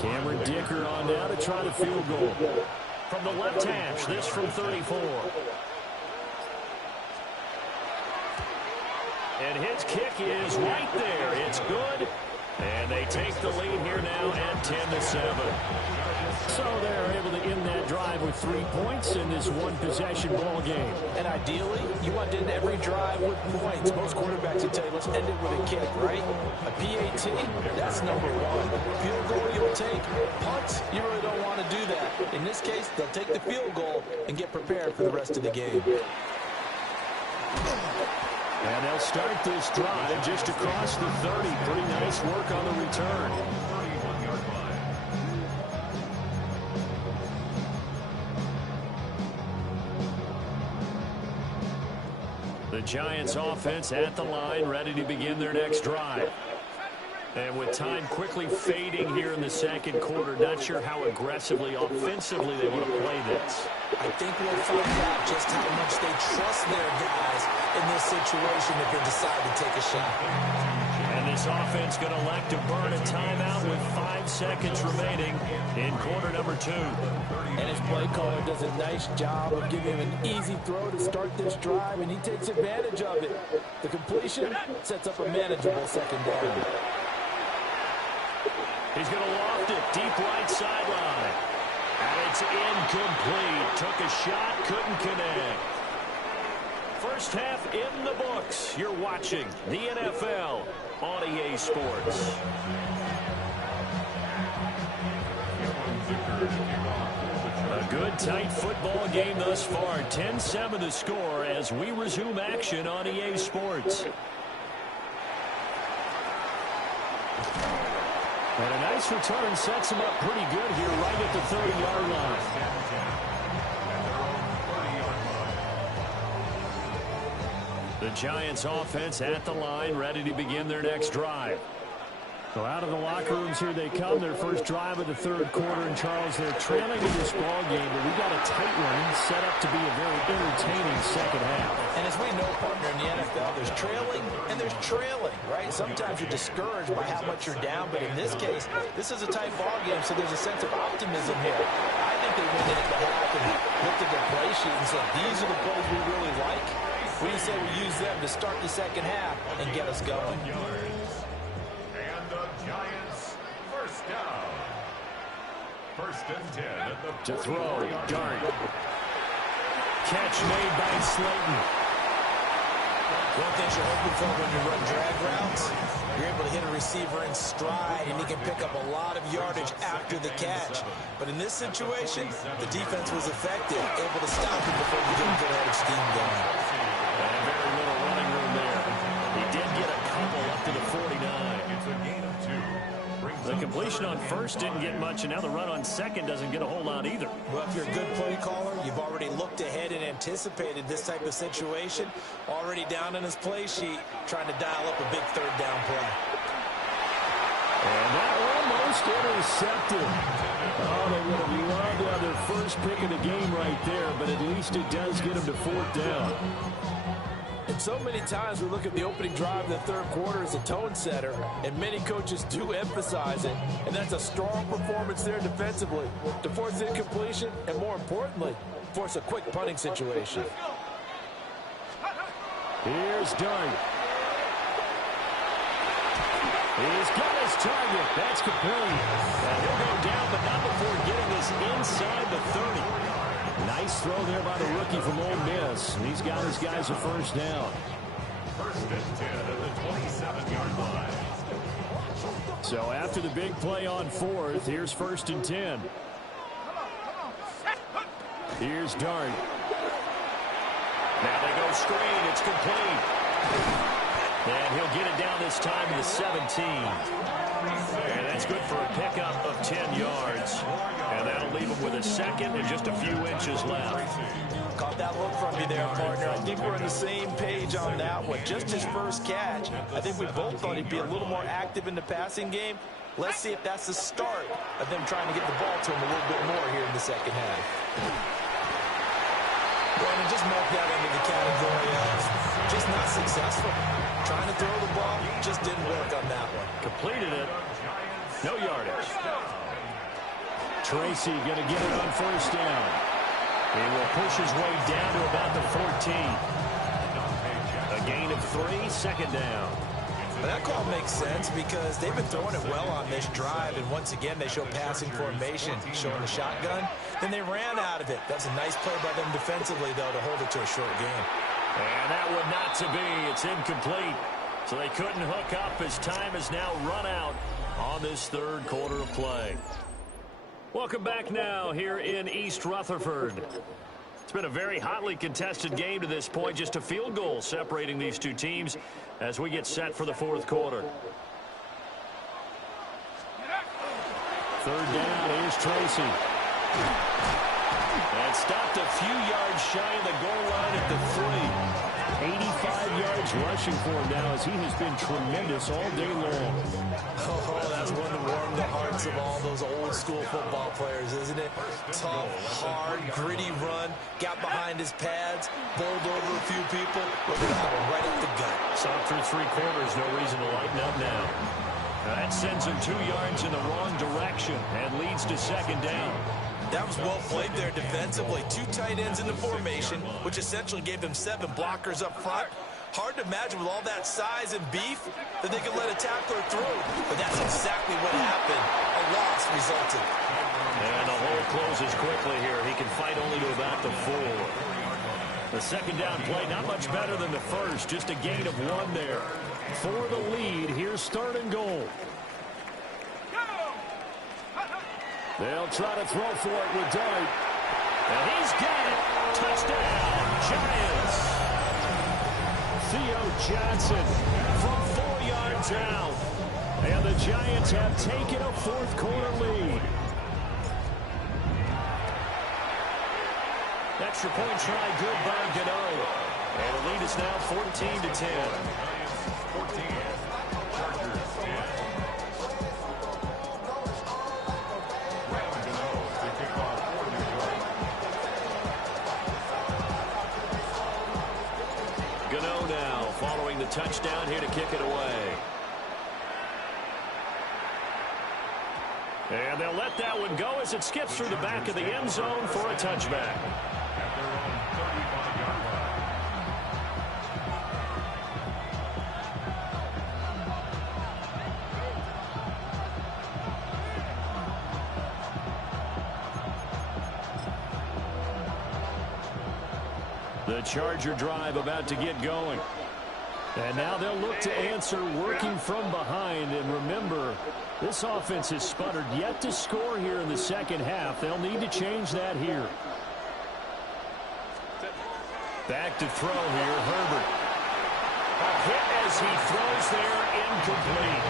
Cameron Dicker on now to try the field goal. From the left hash, this from 34. And his kick is right there. It's good. And they take the lead here now at 10-7. So they're able to end that drive with 3 points in this one-possession ball game. And ideally, you want to end every drive with points. Most quarterbacks would tell you, let's end it with a kick, right? A PAT, that's number 1. Field goal you'll take. Punts, you really don't want to do that. In this case, they'll take the field goal and get prepared for the rest of the game. And they'll start this drive just across the 30. Pretty nice work on the return. 31-yard line. The Giants offense at the line, ready to begin their next drive. And with time quickly fading here in the second quarter, not sure how aggressively, offensively they want to play this. I think we'll find out just how much they trust their guys in this situation if they decide to take a shot. And this offense going to elect to burn a timeout with 5 seconds remaining in quarter number 2. And his play caller does a nice job of giving him an easy throw to start this drive, and he takes advantage of it. The completion sets up a manageable second down. He's going to loft it deep right sideline. And it's incomplete. Took a shot, couldn't connect. First half in the books. You're watching the NFL on EA Sports. A good tight football game thus far. 10-7 the score as we resume action on EA Sports. And a nice return sets him up pretty good here right at the 30-yard line. The Giants offense at the line, ready to begin their next drive. So out of the locker rooms here they come. Their first drive of the third quarter. And Charles, they're trailing in this ball game, but we got a tight one set up to be a very entertaining second half. And as we know, partner, in the NFL, there's trailing and there's trailing, right? Sometimes you're discouraged by how much you're down, but in this case, this is a tight ball game, so there's a sense of optimism here. I think they went in at the half and looked at their play sheet and said, these are the plays we really like. We say we use them to start the second half and get us going. And the Giants, first down. First and 10 at the to throw, Dart. Catch made by Slayton. One thing you're hoping for when you run drag routes, you're able to hit a receiver in stride, and he can pick up a lot of yardage after the catch. But in this situation, the defense was effective, able to stop him before he didn't get out of steam going. And very little running room there. He did get a couple up to the 49. It's a gain of 2. The completion on first didn't get much, and now the run on second doesn't get a whole lot either. Well, if you're a good play caller, you've already looked ahead and anticipated this type of situation. Already down in his play sheet, trying to dial up a big third down play. And that almost intercepted. Oh, they would have loved to have their first pick of the game right there, but at least it does get them to fourth down. And so many times we look at the opening drive of the third quarter as a tone setter, and many coaches do emphasize it, and that's a strong performance there defensively to force incompletion and, more importantly, force a quick punting situation. Here's Dart. He's got his target. That's complete. And he'll go down, but not before getting this inside the 30. Nice throw there by the rookie from Ole Miss. He's got his guys a first down. First and 10 at the 27-yard line. So after the big play on fourth, here's first and 10. Here's Dart. Now they go screen. It's complete. And he'll get it down this time to the 17. And that's good for a pickup of 10 yards. And that'll leave him with a second and just a few inches left. Caught that look from you there, partner. I think we're on the same page on that one. Just his first catch. I think we both thought he'd be a little more active in the passing game. Let's see if that's the start of them trying to get the ball to him a little bit more here in the second half. Brandon, just mark that into the category of just not successful. Trying to throw the ball, just didn't work on that one. Completed it. No yardage. Tracy going to get it on first down. He will push his way down to about the 14. A gain of 3, second down. But that call makes sense because they've been throwing it well on this drive, and once again they show passing formation, showing the shotgun. Then they ran out of it. That's a nice play by them defensively, though, to hold it to a short game. And that would not to be. It's incomplete. So they couldn't hook up as time has now run out on this third quarter of play. Welcome back now here in East Rutherford. It's been a very hotly contested game to this point. Just a field goal separating these two teams as we get set for the fourth quarter. Third down, here's Tracy. And stopped a few yards shy of the goal line at the 3. 85 yards rushing for him now as he has been tremendous all day long. Oh, that's one to warm the hearts of all those old school football players, isn't it? Tough, hard, gritty run, got behind his pads, bowled over a few people, look at that one right up the gut. Saw through 3 quarters, no reason to lighten up now. That sends him 2 yards in the wrong direction and leads to second down. That was well played there defensively. 2 tight ends in the formation, which essentially gave them 7 blockers up front. Hard to imagine with all that size and beef that they could let a tackler through. But that's exactly what happened. A loss resulted. And the hole closes quickly here. He can fight only to about the 4. The second down play, not much better than the first. Just a gain of 1 there. For the lead, here's third and goal. They'll try to throw for it with Dart. And he's got it. Touchdown, Giants. Theo Johnson from 4 yards out. And the Giants have taken a fourth quarter lead. Extra point try good by Gano. And the lead is now 14-10. touchdown here to kick it away. And they'll let that one go as it skips through the back of the end zone for a touchback. At their own 35-yard line. The Charger drive about to get going. And now they'll look to answer working from behind. And remember, this offense has sputtered yet to score here in the second half. They'll need to change that here. Back to throw here, Herbert. A hit as he throws there, incomplete.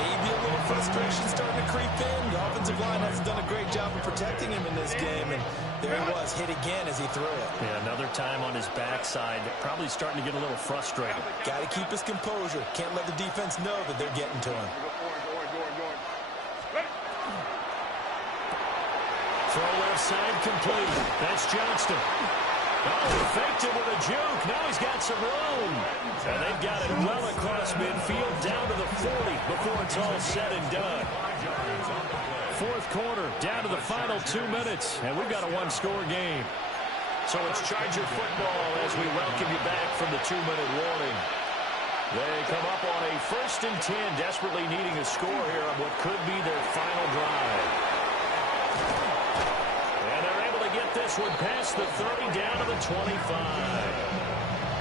Maybe a little frustration starting to creep in. The offensive line hasn't done a great job of protecting him in this game, and there he was, hit again as he threw it. Yeah, another time on his backside, probably starting to get a little frustrated. Got to keep his composure. Can't let the defense know that they're getting to him. Throw left side complete. That's Johnston. Oh, he faked it with a juke. Now he's got some room. And they've got it well across midfield down to the 40 before it's all said and done. Fourth quarter, down to the final 2 minutes, and we've got a one-score game. So it's Charger football as we welcome you back from the 2-minute warning. They come up on a 1st and 10, desperately needing a score here on what could be their final drive. And they're able to get this one past the 30 down to the 25.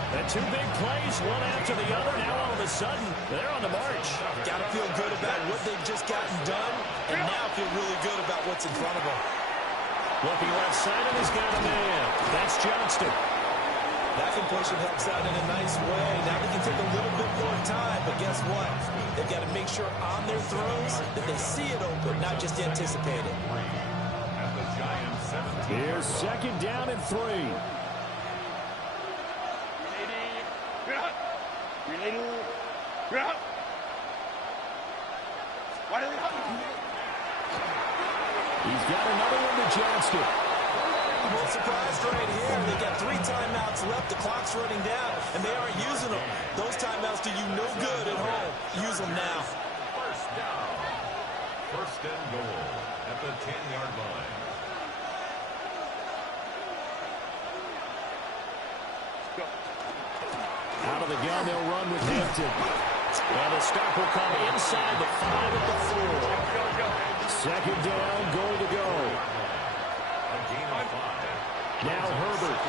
And 2 big plays, one after the other. Now all of a sudden, they're on the march. Got to feel good about what they've just gotten done, and now feel really good about what's in front of them. Looking left side, and he's got a man. That's Johnston. That completion helps out in a nice way. Now they can take a little bit more time, but guess what? They've got to make sure on their throws that they see it open, not just anticipate it. At the Giants 17. Here's 2nd down and 3. He's got another one to Johnston. I'm a little surprised right here. They've got 3 timeouts left. The clock's running down, and they aren't using them. Those timeouts do you no good at home. Use them now. First down. 1st and goal at the 10-yard line. Out of the gun, they'll run with Hampton. And the stop will come inside the 5 at the 4. 2nd down, goal to go. A gain of 5. Now Herbert.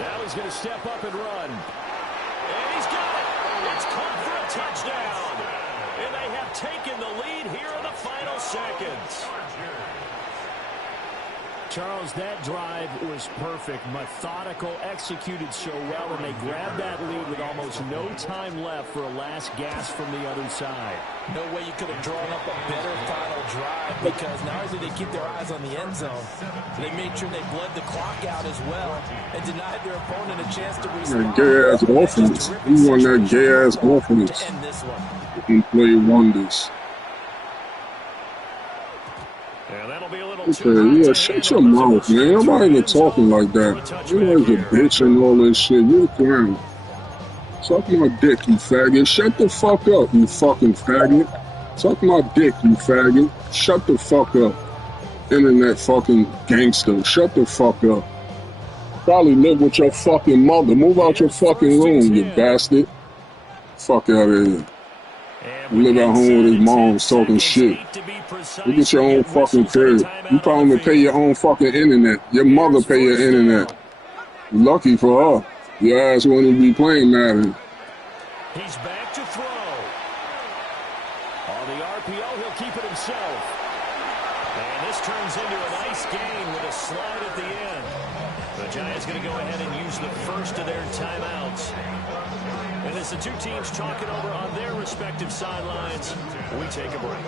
Now he's going to step up and run. And he's got it. It's caught for a touchdown. And they have taken the lead here in the final seconds. Charles, that drive was perfect, methodical, executed so well, and they grabbed that lead with almost no time left for a last gasp from the other side. No way you could have drawn up a better final drive, because not only did they keep their eyes on the end zone, they made sure they bled the clock out as well and denied their opponent a chance to respond. That gay-ass offense. He won that gay-ass offense. To end this one. He played wonders. Yeah, that'll be a little Okay, yeah, shut your mouth, man. Nobody even talking like that. You like a bitch and all that shit. You're a clown. Suck my dick, you faggot. Shut the fuck up, you fucking faggot. Suck my dick, you faggot. Shut the fuck up. Internet fucking gangster. Shut the fuck up. Probably live with your fucking mother. Move out your fucking room, you bastard. Fuck out of here. You live at home with his mom talking shit. You get your own fucking crib. You probably even pay your own fucking internet. Your mother pay your internet. Lucky for her. Your ass wouldn't be playing Madden. He's back to throw. On the RPO, he'll keep it himself. And this turns into a nice gain with a slide at the end. The Giants going to go ahead and use the first of their timeouts. And as the two teams talking over on their respective sidelines, we take a break.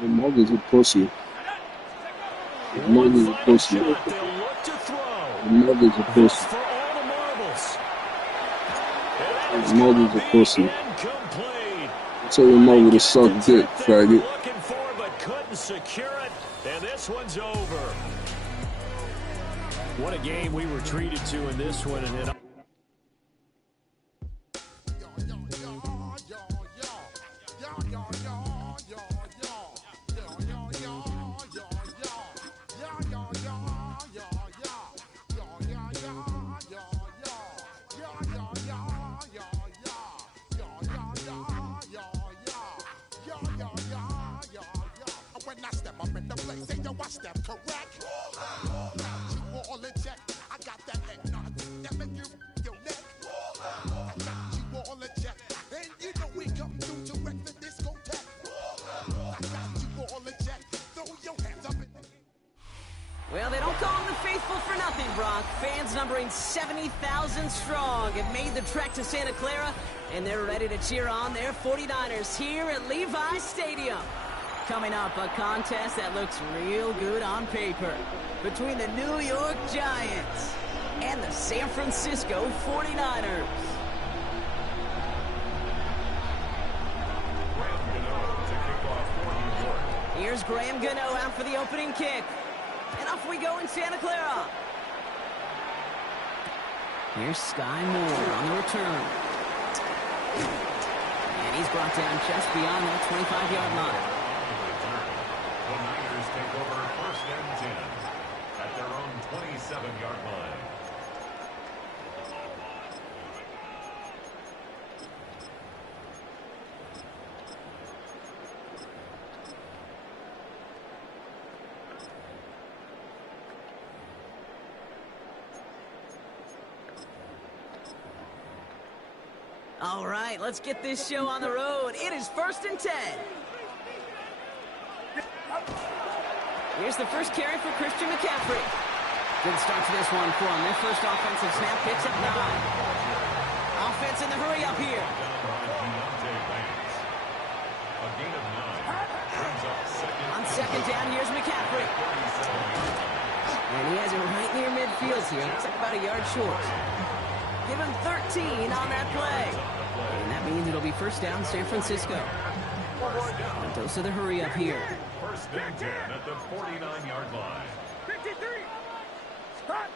Your mother's a pussy. Your mother's a pussy. Your mother's a pussy. Your mother's a pussy. Tell your mother to suck dick, faggot. Looking for, but couldn't secure it. And this this one's over. What a game we were treated to in this one. And then Well, they don't call them the faithful for nothing, Brock. Fans numbering 70,000 strong have made the trek to Santa Clara, and they're ready to cheer on their 49ers here at Levi's Stadium. Coming up, a contest that looks real good on paper between the New York Giants and the San Francisco 49ers. Here's Graham Gano out for the opening kick. And off we go in Santa Clara. Here's Sky Moore on the return. And he's brought down just beyond that 25-yard line. The Niners take over 1st and 10 at their own 27-yard line. All right, let's get this show on the road. It is 1st and 10. Here's the first carry for Christian McCaffrey. Good start to this one for him. Their first offensive snap picks up 9. Offense in the hurry up here. On 2nd down, here's McCaffrey. And he has it right near midfield here. Looks like about a yard short. Give him 13 on that play. And that means it'll be 1st down, San Francisco. A dose of the hurry up here. 1st and 10 at the 49-yard line. 53. Stop.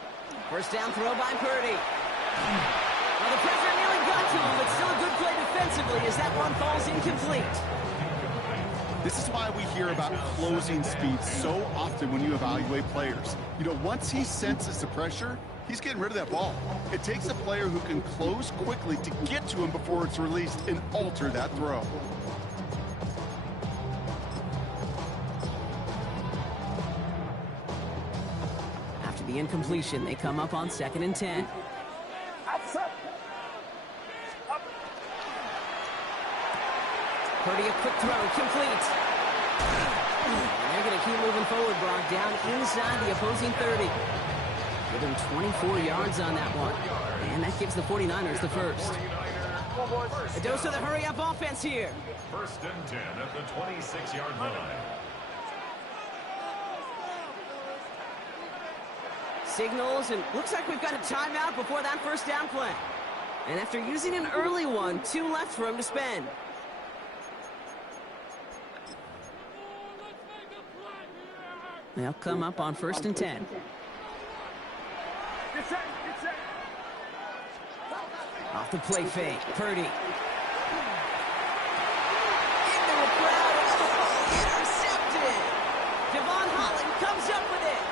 1st down throw by Purdy. Well, the pressure nearly got to him, but still a good play defensively as that one falls incomplete. This is why we hear about closing speed so often when you evaluate players. You know, once he senses the pressure, he's getting rid of that ball. It takes a player who can close quickly to get to him before it's released and alter that throw. After the incompletion, they come up on 2nd and 10. Purdy, a quick throw, complete. And they're going to keep moving forward, Brock, down inside the opposing 30. Give him 24 yards on that one. And that gives the 49ers the first. A dose of the hurry-up offense here. 1st and 10 at the 26-yard line. Signals, and looks like we've got a timeout before that 1st down play. And after using an early one, 2 left for him to spend. They'll come up on 1st and 10. Off the play fake, Purdy. Into the crowd, intercepted. Devon Holland comes up with it.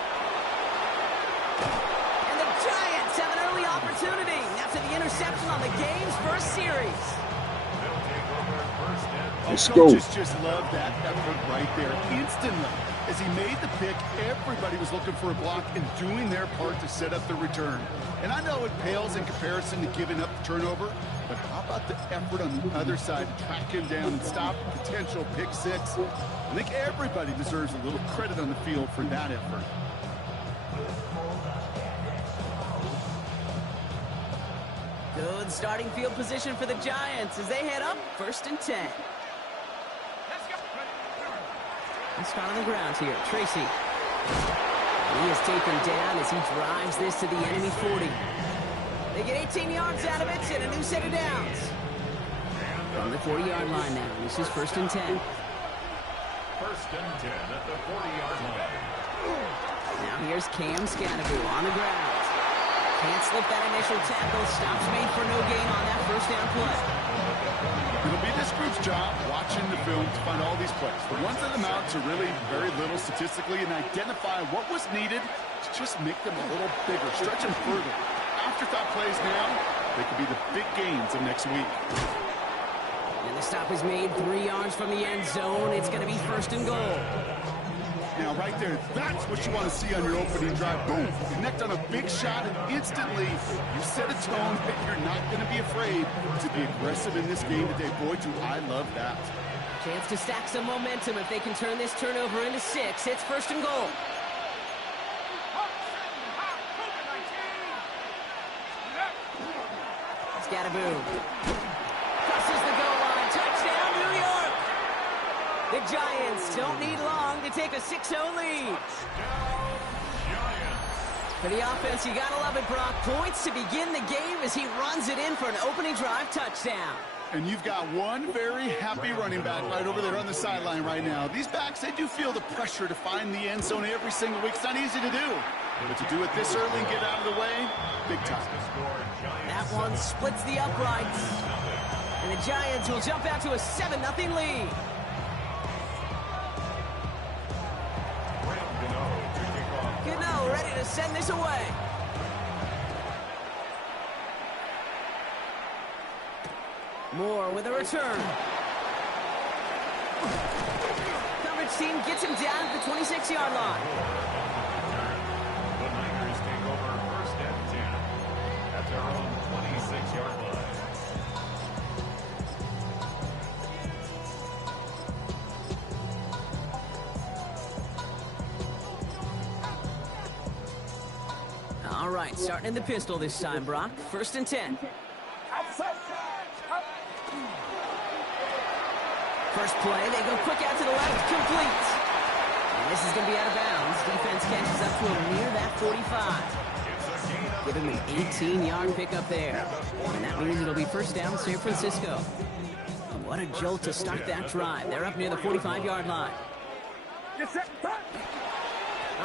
And the Giants have an early opportunity after the interception on the game's first series. Let's go. Coaches just love that effort right there. Instantly, as he made the pick, everybody was looking for a block and doing their part to set up the return. And I know it pales in comparison to giving up the turnover, but how about the effort on the other side to track him down and stop a potential pick six? I think everybody deserves a little credit on the field for that effort. Good starting field position for the Giants as they head up 1st and 10. Let's start on the ground here. Tracy. He is taken down as he drives this to the enemy 40. They get 18 yards out of it and a new set of downs. From the 40-yard line now. This is 1st and 10. 1st and 10 at the 40-yard line. Now here's Cam Scadaboo on the ground. Can't slip that initial tackle. Stops made for no gain on that first down play. It'll be this group's job watching the film to find all these plays. The ones that amount to really very little statistically and identify what was needed to just make them a little bigger, stretch them further. Afterthought plays now, they could be the big gains of next week. And the stop is made 3 yards from the end zone. It's going to be first and goal. Now, right there, that's what you want to see on your opening drive. Boom, connect on a big shot, and instantly you set a tone that you're not going to be afraid to be aggressive in this game today. Boy, do I love that. Chance to stack some momentum if they can turn this turnover into 6. It's first and goal. Scadaboo. Crosses the goal line. Touchdown, New York! The Giants don't need long to take a 6-0 lead. For the offense, you gotta love it, Brock. Points to begin the game as he runs it in for an opening drive touchdown. And you've got one very happy running back right over there on the sideline right now. These backs, they do feel the pressure to find the end zone every single week. It's not easy to do. But to do it this early and get out of the way, big time. That one splits the uprights. And the Giants will jump out to a 7-0 lead. Gano ready to send this away. Moore with a return. Coverage team gets him down at the 26-yard line. The Niners take over first and 10 at their own 26-yard line. All right, starting in the pistol this time, Brock. First and 10. First play, they go quick out to the left, complete. And this is going to be out of bounds. Defense catches up to him near that 45. Give him an 18-yard pickup there. And that means it'll be first down, San Francisco. What a jolt to start that drive. They're up near the 45-yard line.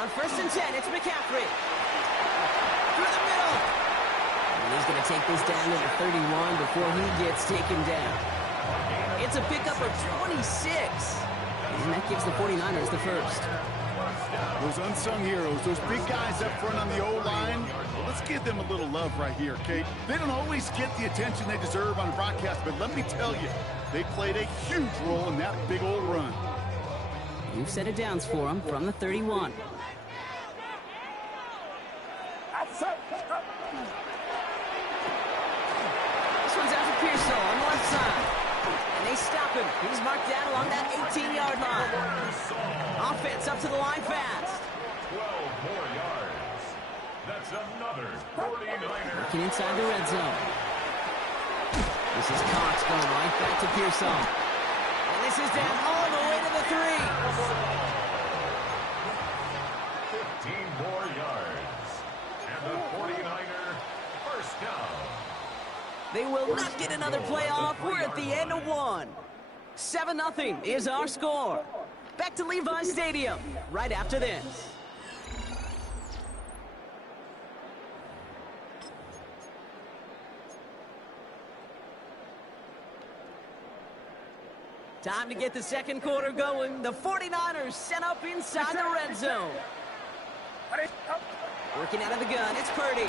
On first and 10, it's McCaffrey. Through the middle. And he's going to take this down to the 31 before he gets taken down. It's a pickup of 26. And that gives the 49ers the first. Those unsung heroes, those big guys up front on the O-line, well, let's give them a little love right here, Kate. They don't always get the attention they deserve on a broadcast, but let me tell you, they played a huge role in that big old run. You've set it downs for them from the 31. This one's out for Pearsall on the left side. And they stop him. He's marked down along that 18-yard line. Offense up to the line fast. 12 more yards. That's another 49er. Looking inside the red zone. This is Cox going right back to Pearsall. And this is down all the way to the 3. 15 more yards. And the 49er first down. They will not get another play off. We're at the end of one. 7-0 is our score. Back to Levi Stadium right after this. Time to get the second quarter going. The 49ers set up inside the red zone. Working out of the gun, it's Purdy.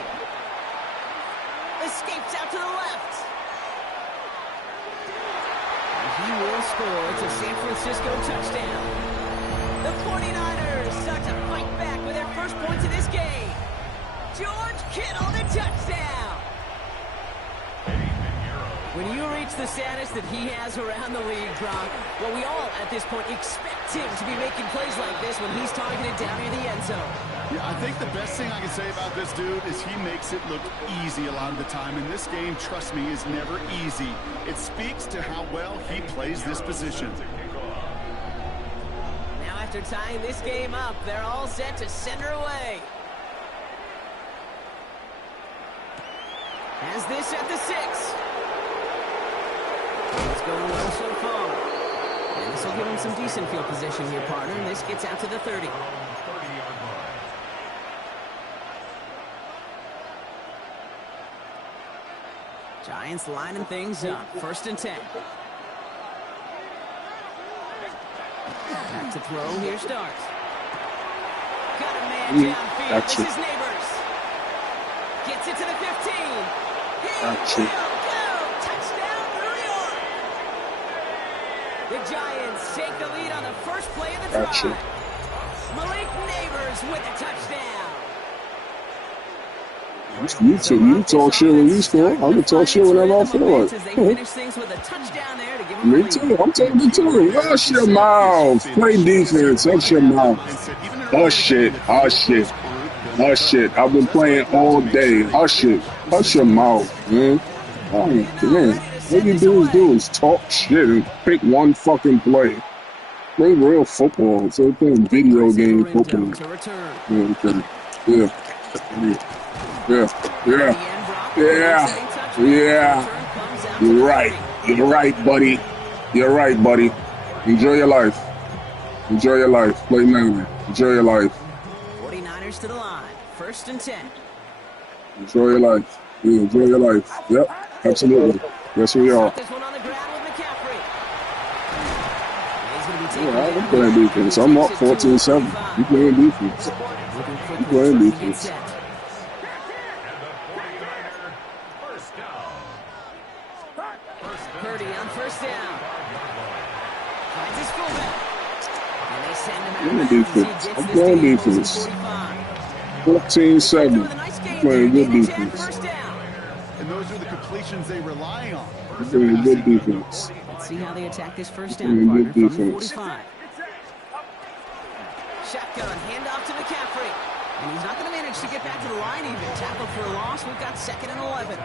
Escapes out to the left. And he will score. It's a San Francisco touchdown. The 49ers start to fight back with their first points of this game. George Kittle, the touchdown. When you reach the status that he has around the league, Brock, well, we all at this point expect him to be making plays like this when he's targeted down near the end zone. Yeah, I think the best thing I can say about this dude is he makes it look easy a lot of the time. And this game, trust me, is never easy. It speaks to how well he plays this position. Now after tying this game up, they're all set to send her away. Has this at the 6. It's going well so far. And this will give him some decent field position here, partner. And this gets out to the 30. Giants lining things up. 1st and 10. Back to throw. Here starts. Got a man downfield. This is Neighbors. Gets it to the 15. Here go. Touchdown, New York. The Giants take the lead on the first play of the drive. Malik Neighbors with a touchdown. You talk shit when you score. I'm going to talk shit whenever I feel like. Me too. I'm talking to you. Hush your mouth. Play defense. Hush your mouth. Hush it. Hush it. Hush it. I've been playing all day. Hush it. Hush your mouth, man. Oh, man. All you do is talk shit and pick one fucking play. Play real football. So we're playing video game football. Yeah. You're right. You're right, buddy. You're right, buddy. Enjoy your life. Enjoy your life. Play Madden. Enjoy your life. 49ers to the line. 1st and 10. Enjoy your life. Yeah, enjoy your life. Yep, absolutely. Yes, we are. Yeah, I'm playing defense. I'm up 14-7. You playing defense. You playing defense. Purdy on 1st down. Finds his fullback. And they send him out. I'm defense. I'm playing defense. 14-7. Playing good defense. And those are the completions they rely on. I'm playing good defense. Let's see how they attack this 1st down, partner, from the 45. Shotgun, handoff to McCaffrey. And he's not going to manage to get back to the line even. Tackled for a loss. We've got 2nd and 11.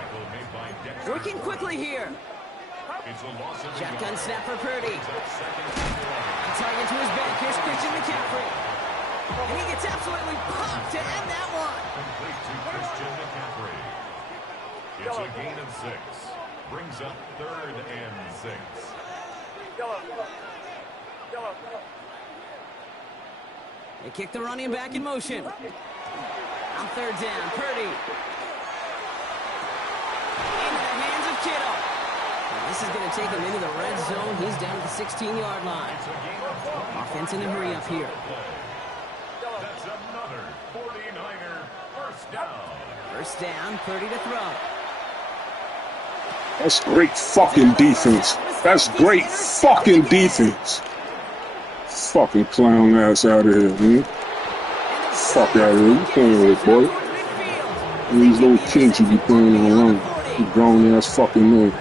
Working quickly here. Shotgun snap for Purdy. Target to his back. Here's Christian McCaffrey. And he gets absolutely popped to end that one. Complete to Christian McCaffrey. It's a gain of 6. Brings up 3rd and 6. They kick the running back in motion. On 3rd down, Purdy. Into the hands of Kittle. And this is going to take him into the red zone. He's down at the 16-yard line. Offense in a hurry up here. That's another 49er 1st down. 1st down, Purdy to throw. That's great fucking defense. That's great fucking defense. Fucking clown ass out of here, man. Fuck out of here. You playing with, boy. And these little kids you be playing around. You grown ass fucking man.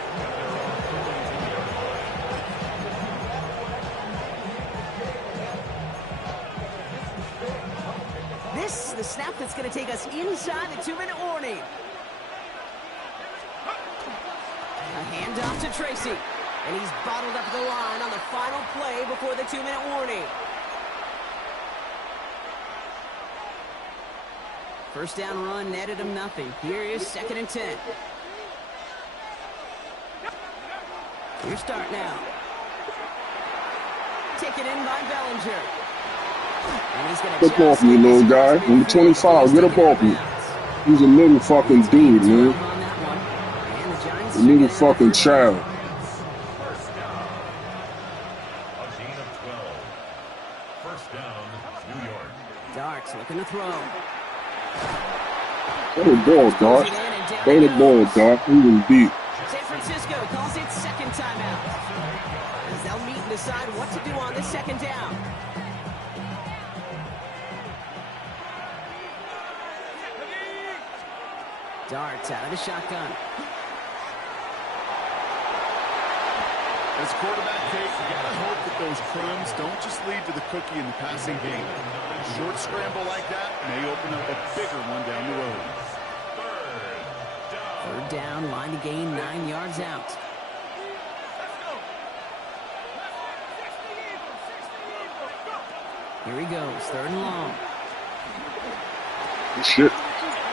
This is the snap that's going to take us inside the 2-minute warning. A handoff to Tracy. And he's bottled up the line on the final play before the 2-minute warning. 1st down run netted him nothing. Here is 2nd and 10. Your start now. Taken in by Bellinger. And he's going to get off me, little guy. Number 25, get up off me. He's a little fucking dude, man. A little fucking child. Darts looking to throw. Throw the ball, Dart. Throw the ball, Dart. He was beat. San Francisco calls it 2nd timeout. As they'll meet and decide what to do on this 2nd down. Darts out of the shotgun. As quarterback, Kate, you gotta hope that those crumbs don't just lead to the cookie in the passing game. A short scramble like that may open up a bigger one down the road. 3rd down, line to gain 9 yards out. Here he goes, 3rd and long. Shit.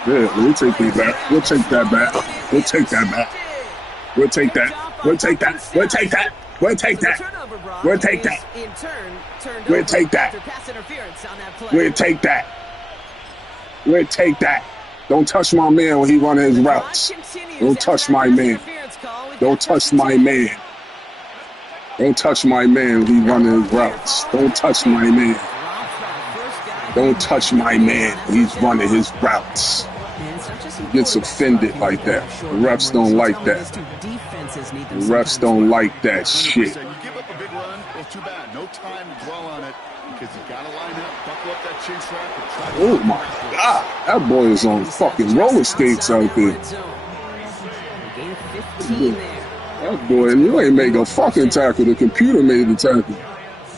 Yeah, we'll take that back. We'll take that back. We'll take that back. We'll take that. We'll take that. We'll take that. We'll take So the that. turnover, Brock, We'll take is that. in turn turned We'll over take that. after pass interference on that play. We'll take that. We'll take that. Don't touch my man when he running his The drive routes. continues Don't after touch that my pass man. interference call. We've Don't got first touch and my 10. man. Don't touch my man when he running his routes. Don't touch my man. Don't touch my man when he's running his routes. He gets offended like that. The refs don't like that. The refs don't like that shit. You give up a big run, well, too bad. No time to dwell on it because you got to line up, buckle up that chin strap, and try to... Oh my God, that boy is on fucking roller skates out there. That boy, you ain't make a fucking tackle. The computer made the tackle.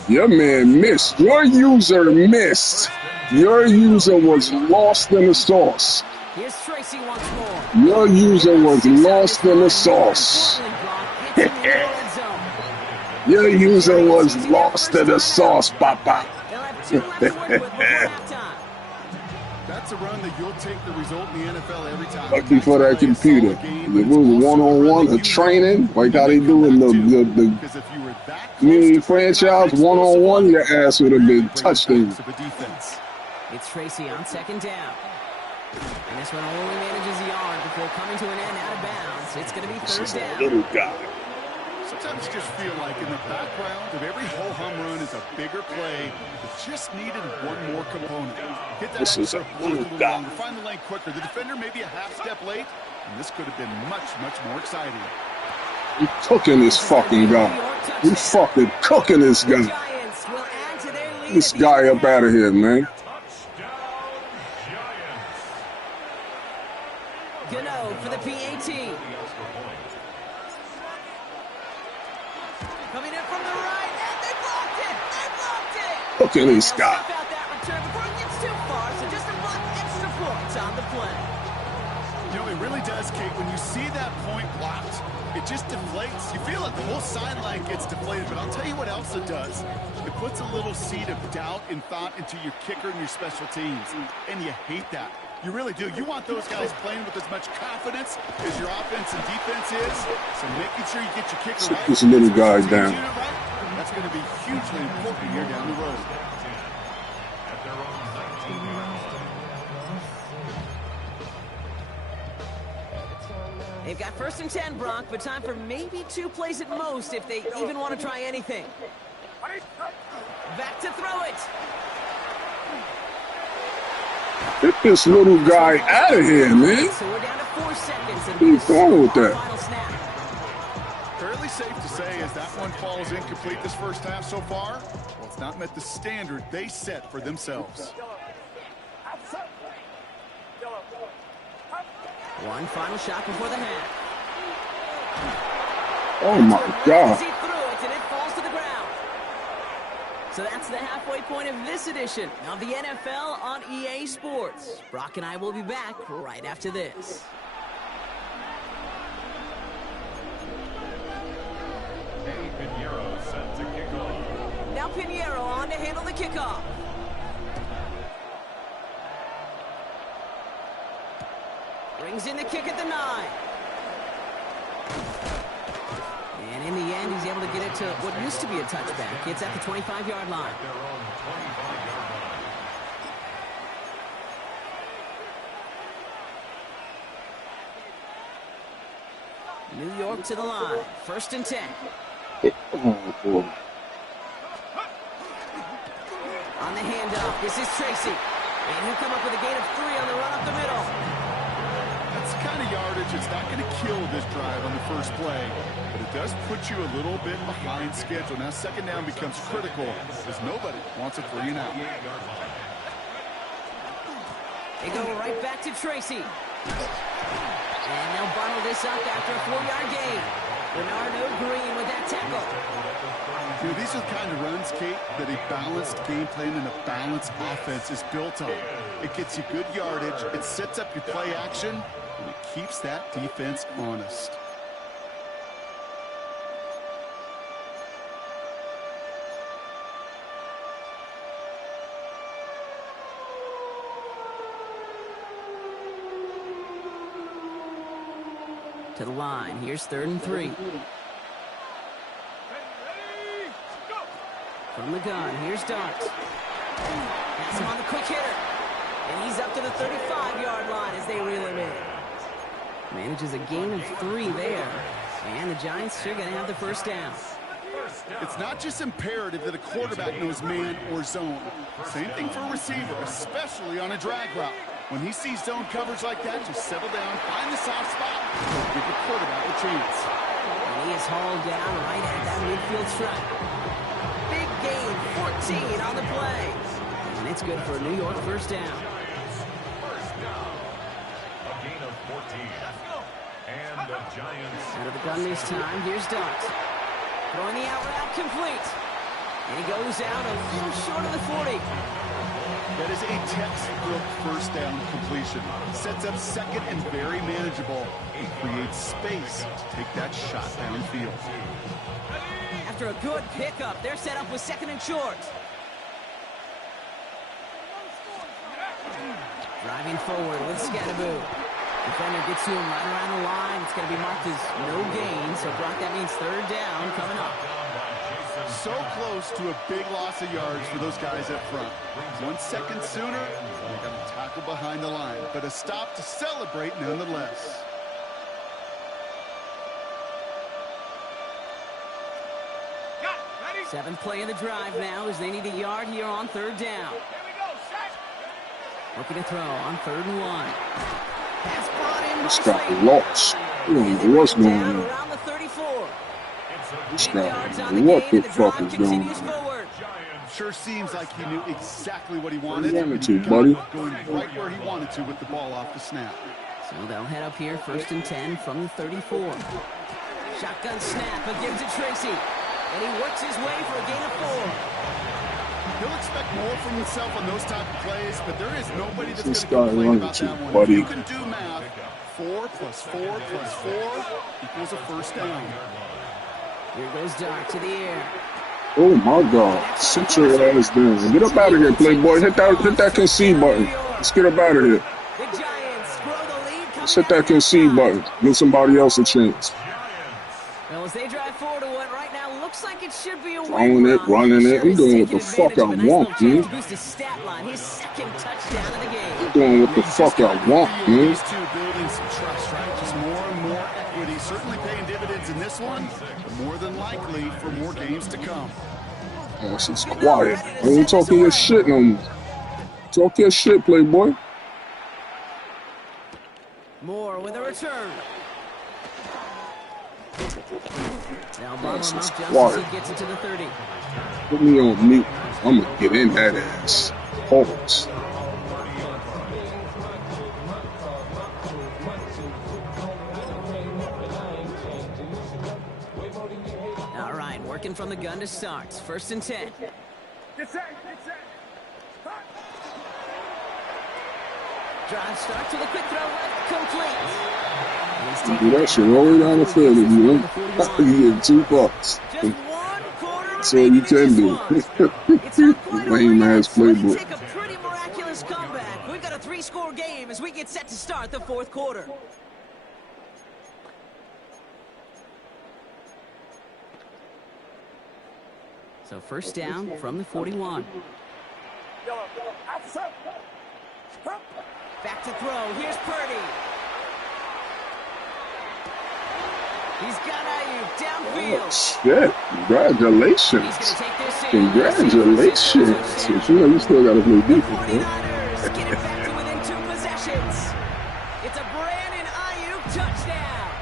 Your man missed. Your user missed. Your user was lost in the sauce. Here's Tracy once more. Your user was lost in the sauce. Your user was lost in the sauce, Papa. That's a run that you'll take the result in the NFL every time. Lucky for that computer. If it was one-on-one, a training, like how they do in the community franchise, one-on-one, your ass would have been touchdown. It's Tracy on second down. And this one only manages the yard before coming to an end out of bounds. It's going to be third down. Little guy. Sometimes you just feel like in the background of every ho-hum run is a bigger play that just needed one more component. Hit that This is a little guy. longer, find the lane quicker. The defender maybe a half step late, and this could have been much, much more exciting. You cooking this fucking guy. You fucking cooking this guy. This guy up out of here, man. Gano for the PAT. Coming in from the right, and they blocked it! They blocked it! Cooking this guy. Step out that return before it gets too far, so just a block extra points on the play. You know, it really does, Kate. When you see that point blocked, it just deflates. You feel like the whole sideline gets deflated, but I'll tell you what else it does. It puts a little seed of doubt and thought into your kicker and your special teams, and you hate that. You really do. You want those guys playing with as much confidence as your offense and defense is, so making sure you get your kicker right. This little guy down. That's going to be hugely important here down the road. They've got first and 10, Brock, but time for maybe 2 plays at most if they even want to try anything. Back to throw it. Get this little guy out of here, man. So we're down to 4 seconds. What are you going with that? Fairly safe to say as that one falls incomplete this first half so far, well, it's not met the standard they set for themselves. One final shot before the half. Oh my God. He threw it and it falls to the ground. So that's the halfway point of this edition of the NFL on EA Sports. Brock and I will be back right after this. Now Pinheiro on to handle the kickoff. Brings in the kick at the 9. And in the end, he's able to get it to what used to be a touchback. It's at the 25-yard line. New York to the line. First and 10. On the handoff, this is Tracy. And he'll come up with a gain of 3 on the run up the middle. That's the kind of yardage it's not going to kill this drive on the first play, but it does put you a little bit behind schedule. Now second down becomes critical as nobody wants a 3 and out. They go right back to Tracy. And they'll bundle this up after a 4-yard gain. Bernardo Green with that tackle. You know, these are the kind of runs, Kate, that a balanced game plan and a balanced offense is built on. It gets you good yardage, it sets up your play action, and it keeps that defense honest. To the line. Here's 3rd and 3. From the gun, here's Dart. Pass him on the quick hitter. And he's up to the 35-yard line as they reel him in. Manages a gain of 3 there. And the Giants are going to have the first down. It's not just imperative that a quarterback knows man or zone. Same thing for a receiver, especially on a drag route. When he sees zone coverage like that, just settle down, find the soft spot, and give the quarterback a chance. And he is hauled down right at that midfield stripe. Big gain, 14 on the play. And it's good for a New York first down. First down. A gain of 14. And the Giants. Out of the gun this time, here's Dart. Throwing the out route complete. And he goes out a little short of the 40. That is a textbook first down completion. Sets up second and very manageable. And creates space to take that shot downfield. After a good pickup, they're set up with second and short. Driving forward with Scattaboo. Defender gets to him right around the line. It's going to be marked as no gain. So, Brock, that means third down coming up. So close to a big loss of yards for those guys up front. 1 second sooner, they're going to tackle behind the line. But a stop to celebrate nonetheless. Seventh play of the drive now as they need a yard here on third down. Looking to throw on 3rd and 1. Pass brought in. This guy lost. I don't know what's going on. Around the 34. This guy, what the fuck is going on? Sure seems like he knew exactly what he wanted. Buddy. Going right where he wanted to with the ball off the snap. So they'll head up here, 1st and 10 from the 34. Shotgun snap, but gives it Tracy. And he works his way for a gain of 4. He'll expect more from himself on those type of plays, but there is nobody that's This going to guy complain about running that to, one. buddy. You can do math. 4 plus 4 plus 4 equals a first down. Here goes Dart to the air. Oh my God. Sit your ass down. Get up out of here, playboy. Hit that concede button. Let's get up out of here. The Giants grow the lead. Let's hit that concede button. Give somebody else a chance. Well, as they drive forward to what right now looks like it should be a Throwing it, running it. I'm doing what the fuck I want, man. Boost his stat line. His second touchdown of the game. I'm doing what the fuck I want, man. These two building some trust, right? Just more and more equity. Certainly paying dividends in this one, but more than likely for more games to come. Oh, this is quiet. I ain't talking your shit no more. Talk your shit, playboy. Moore with a return. Now ball him up just as he gets it to the 30. Put me on mute. I'm gonna get in that ass. Pause. All right, working from the gun to start. 1st and 10. Drive starts with a quick throw left, complete. Do that shit all the way down the field if you want. You get $2. That's all you can do. Lame ass playbook. Take a pretty miraculous comeback. We've got a 3-score game as we get set to start the 4th quarter. So 1st down from the 41. Back to throw. Here's Purdy. He's got Ayuk downfield. Oh, shit. Congratulations. Congratulations. But you know you still gotta play defense, man. Get it back to within 2 possessions. It's a Brandon Ayuk touchdown.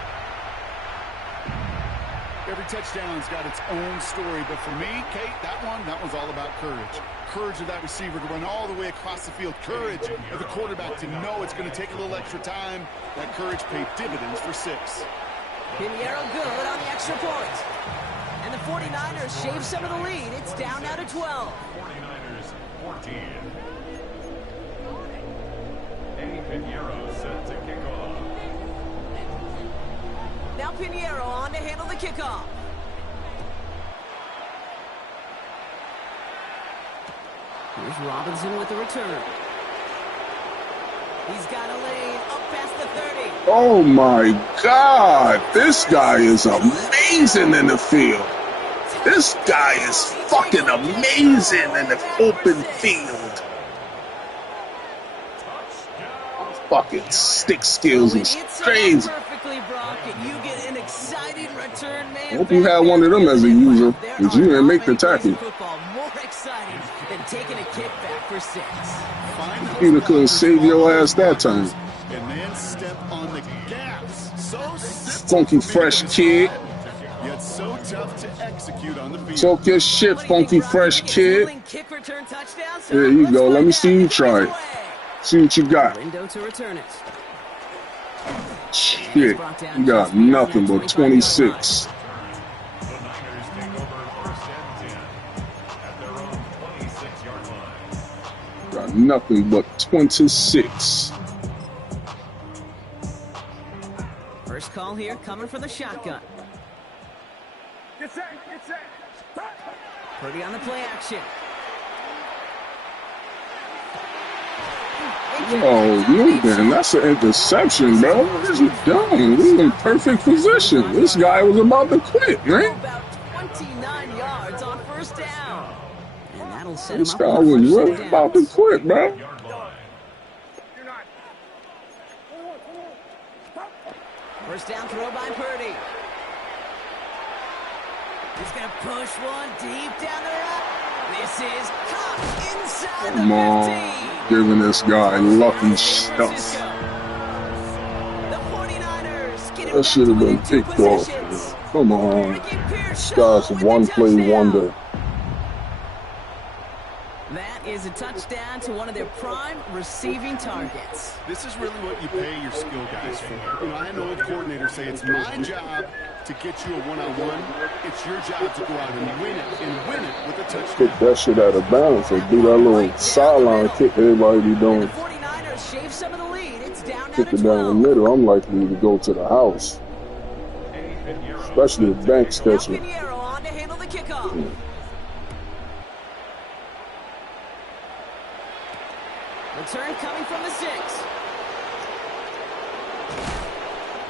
Every touchdown's got its own story, but for me, Kate, that one's all about courage. Courage of that receiver to run all the way across the field. Courage of the quarterback to know it's going to take a little extra time. That courage paid dividends for 6. Pinheiro good on the extra point. And the 49ers shave some of the lead. It's down now to 12. 49ers 14. Eddie Pinheiro set to kick off. Now Pinheiro on to handle the kickoff. Here's Robinson with the return. He's got a lane up past the 30. Oh my God. This guy is amazing in the field. This guy is fucking amazing in the open field. Fucking stick skills is crazy. I hope you had one of them as a user, because you didn't make the tackle. Peter couldn't save your ass that time. And then step on the gas. Funky fresh kid. Yet so tough to execute on the field. Talk your shit, funky fresh kid. There you go. Let me see you try it. See what you got. Shit, you got nothing but 26. Got nothing but 26. First call here coming from the shotgun. Purdy on the play action. Oh, man, that's an interception, bro. What are you doing? We in perfect position. This guy was about to quit, man. About 29 yards on first down. And that'll set This him guy up was for first really down. about to quit, bro. First down throw by Purdy. He's going to push one deep down the right. This is caught inside Come the on, giving this guy lucky stuff. The 49ers get it That should have been back to within picked two off. possessions. Come on. Ricky This Pearsall guy's with one the play touchdown. wonder. That is a touchdown to one of their prime receiving targets. This is really what you pay your skill guys for. You know, I had an old coordinator say it's my job to get you a one-on-one. It's your job to go out and win it with a touchdown. Kick that shit out of bounds and do that little sideline kick everybody be doing. The 49ers shave some of the lead. It's down Kick to it down the 12. middle. I'm likely to go to the house. Especially if Banks catch me. Pinheiro on to handle the kickoff. Return coming from the 6.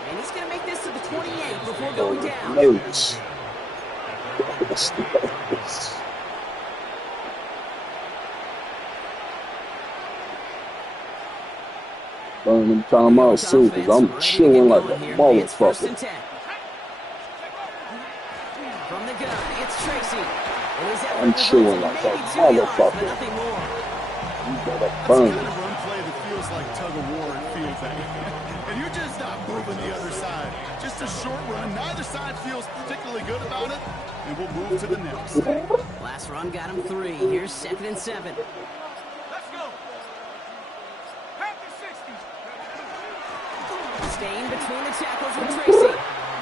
And he's going to make this to the 28 before going down. Nervous. Burn them timeouts too, because I'm chilling like a motherfucker. From the gun, it's Tracy. I'm chilling like a motherfucker. You better burn Kind it. of run play that feels like tug of war and feels that. And you're just not moving the other side. Just a short run. Neither side feels particularly good about it. And we'll move to the next. Last run got him 3. Here's 2nd and 7. Let's go. Pack the 60s. Staying between the tackles with Tracy.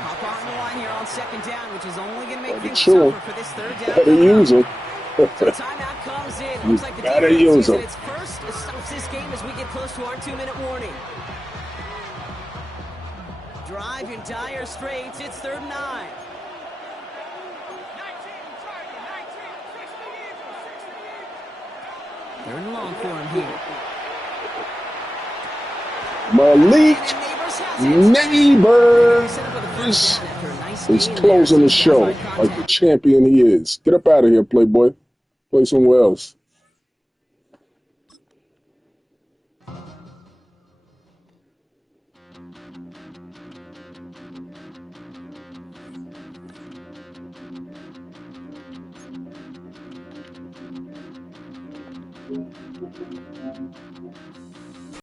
Hop on the line here on 2nd down, which is only going to make things Sure. tougher for this 3rd down. Gotta use them. So timeout comes in. You Looks like the gotta defense use using 'em. its first. It stops this game as we get close to our 2-minute warning. Drive in dire straits. It's 3rd and 9. 19, target, 19, 60. 3rd and long for him here. Malik And Neighbors has it. Neighbors Set up with a first down after a nice is gain closing there. the show Outside like contact. the champion he is. Get up out of here, Playboy. Play somewhere else.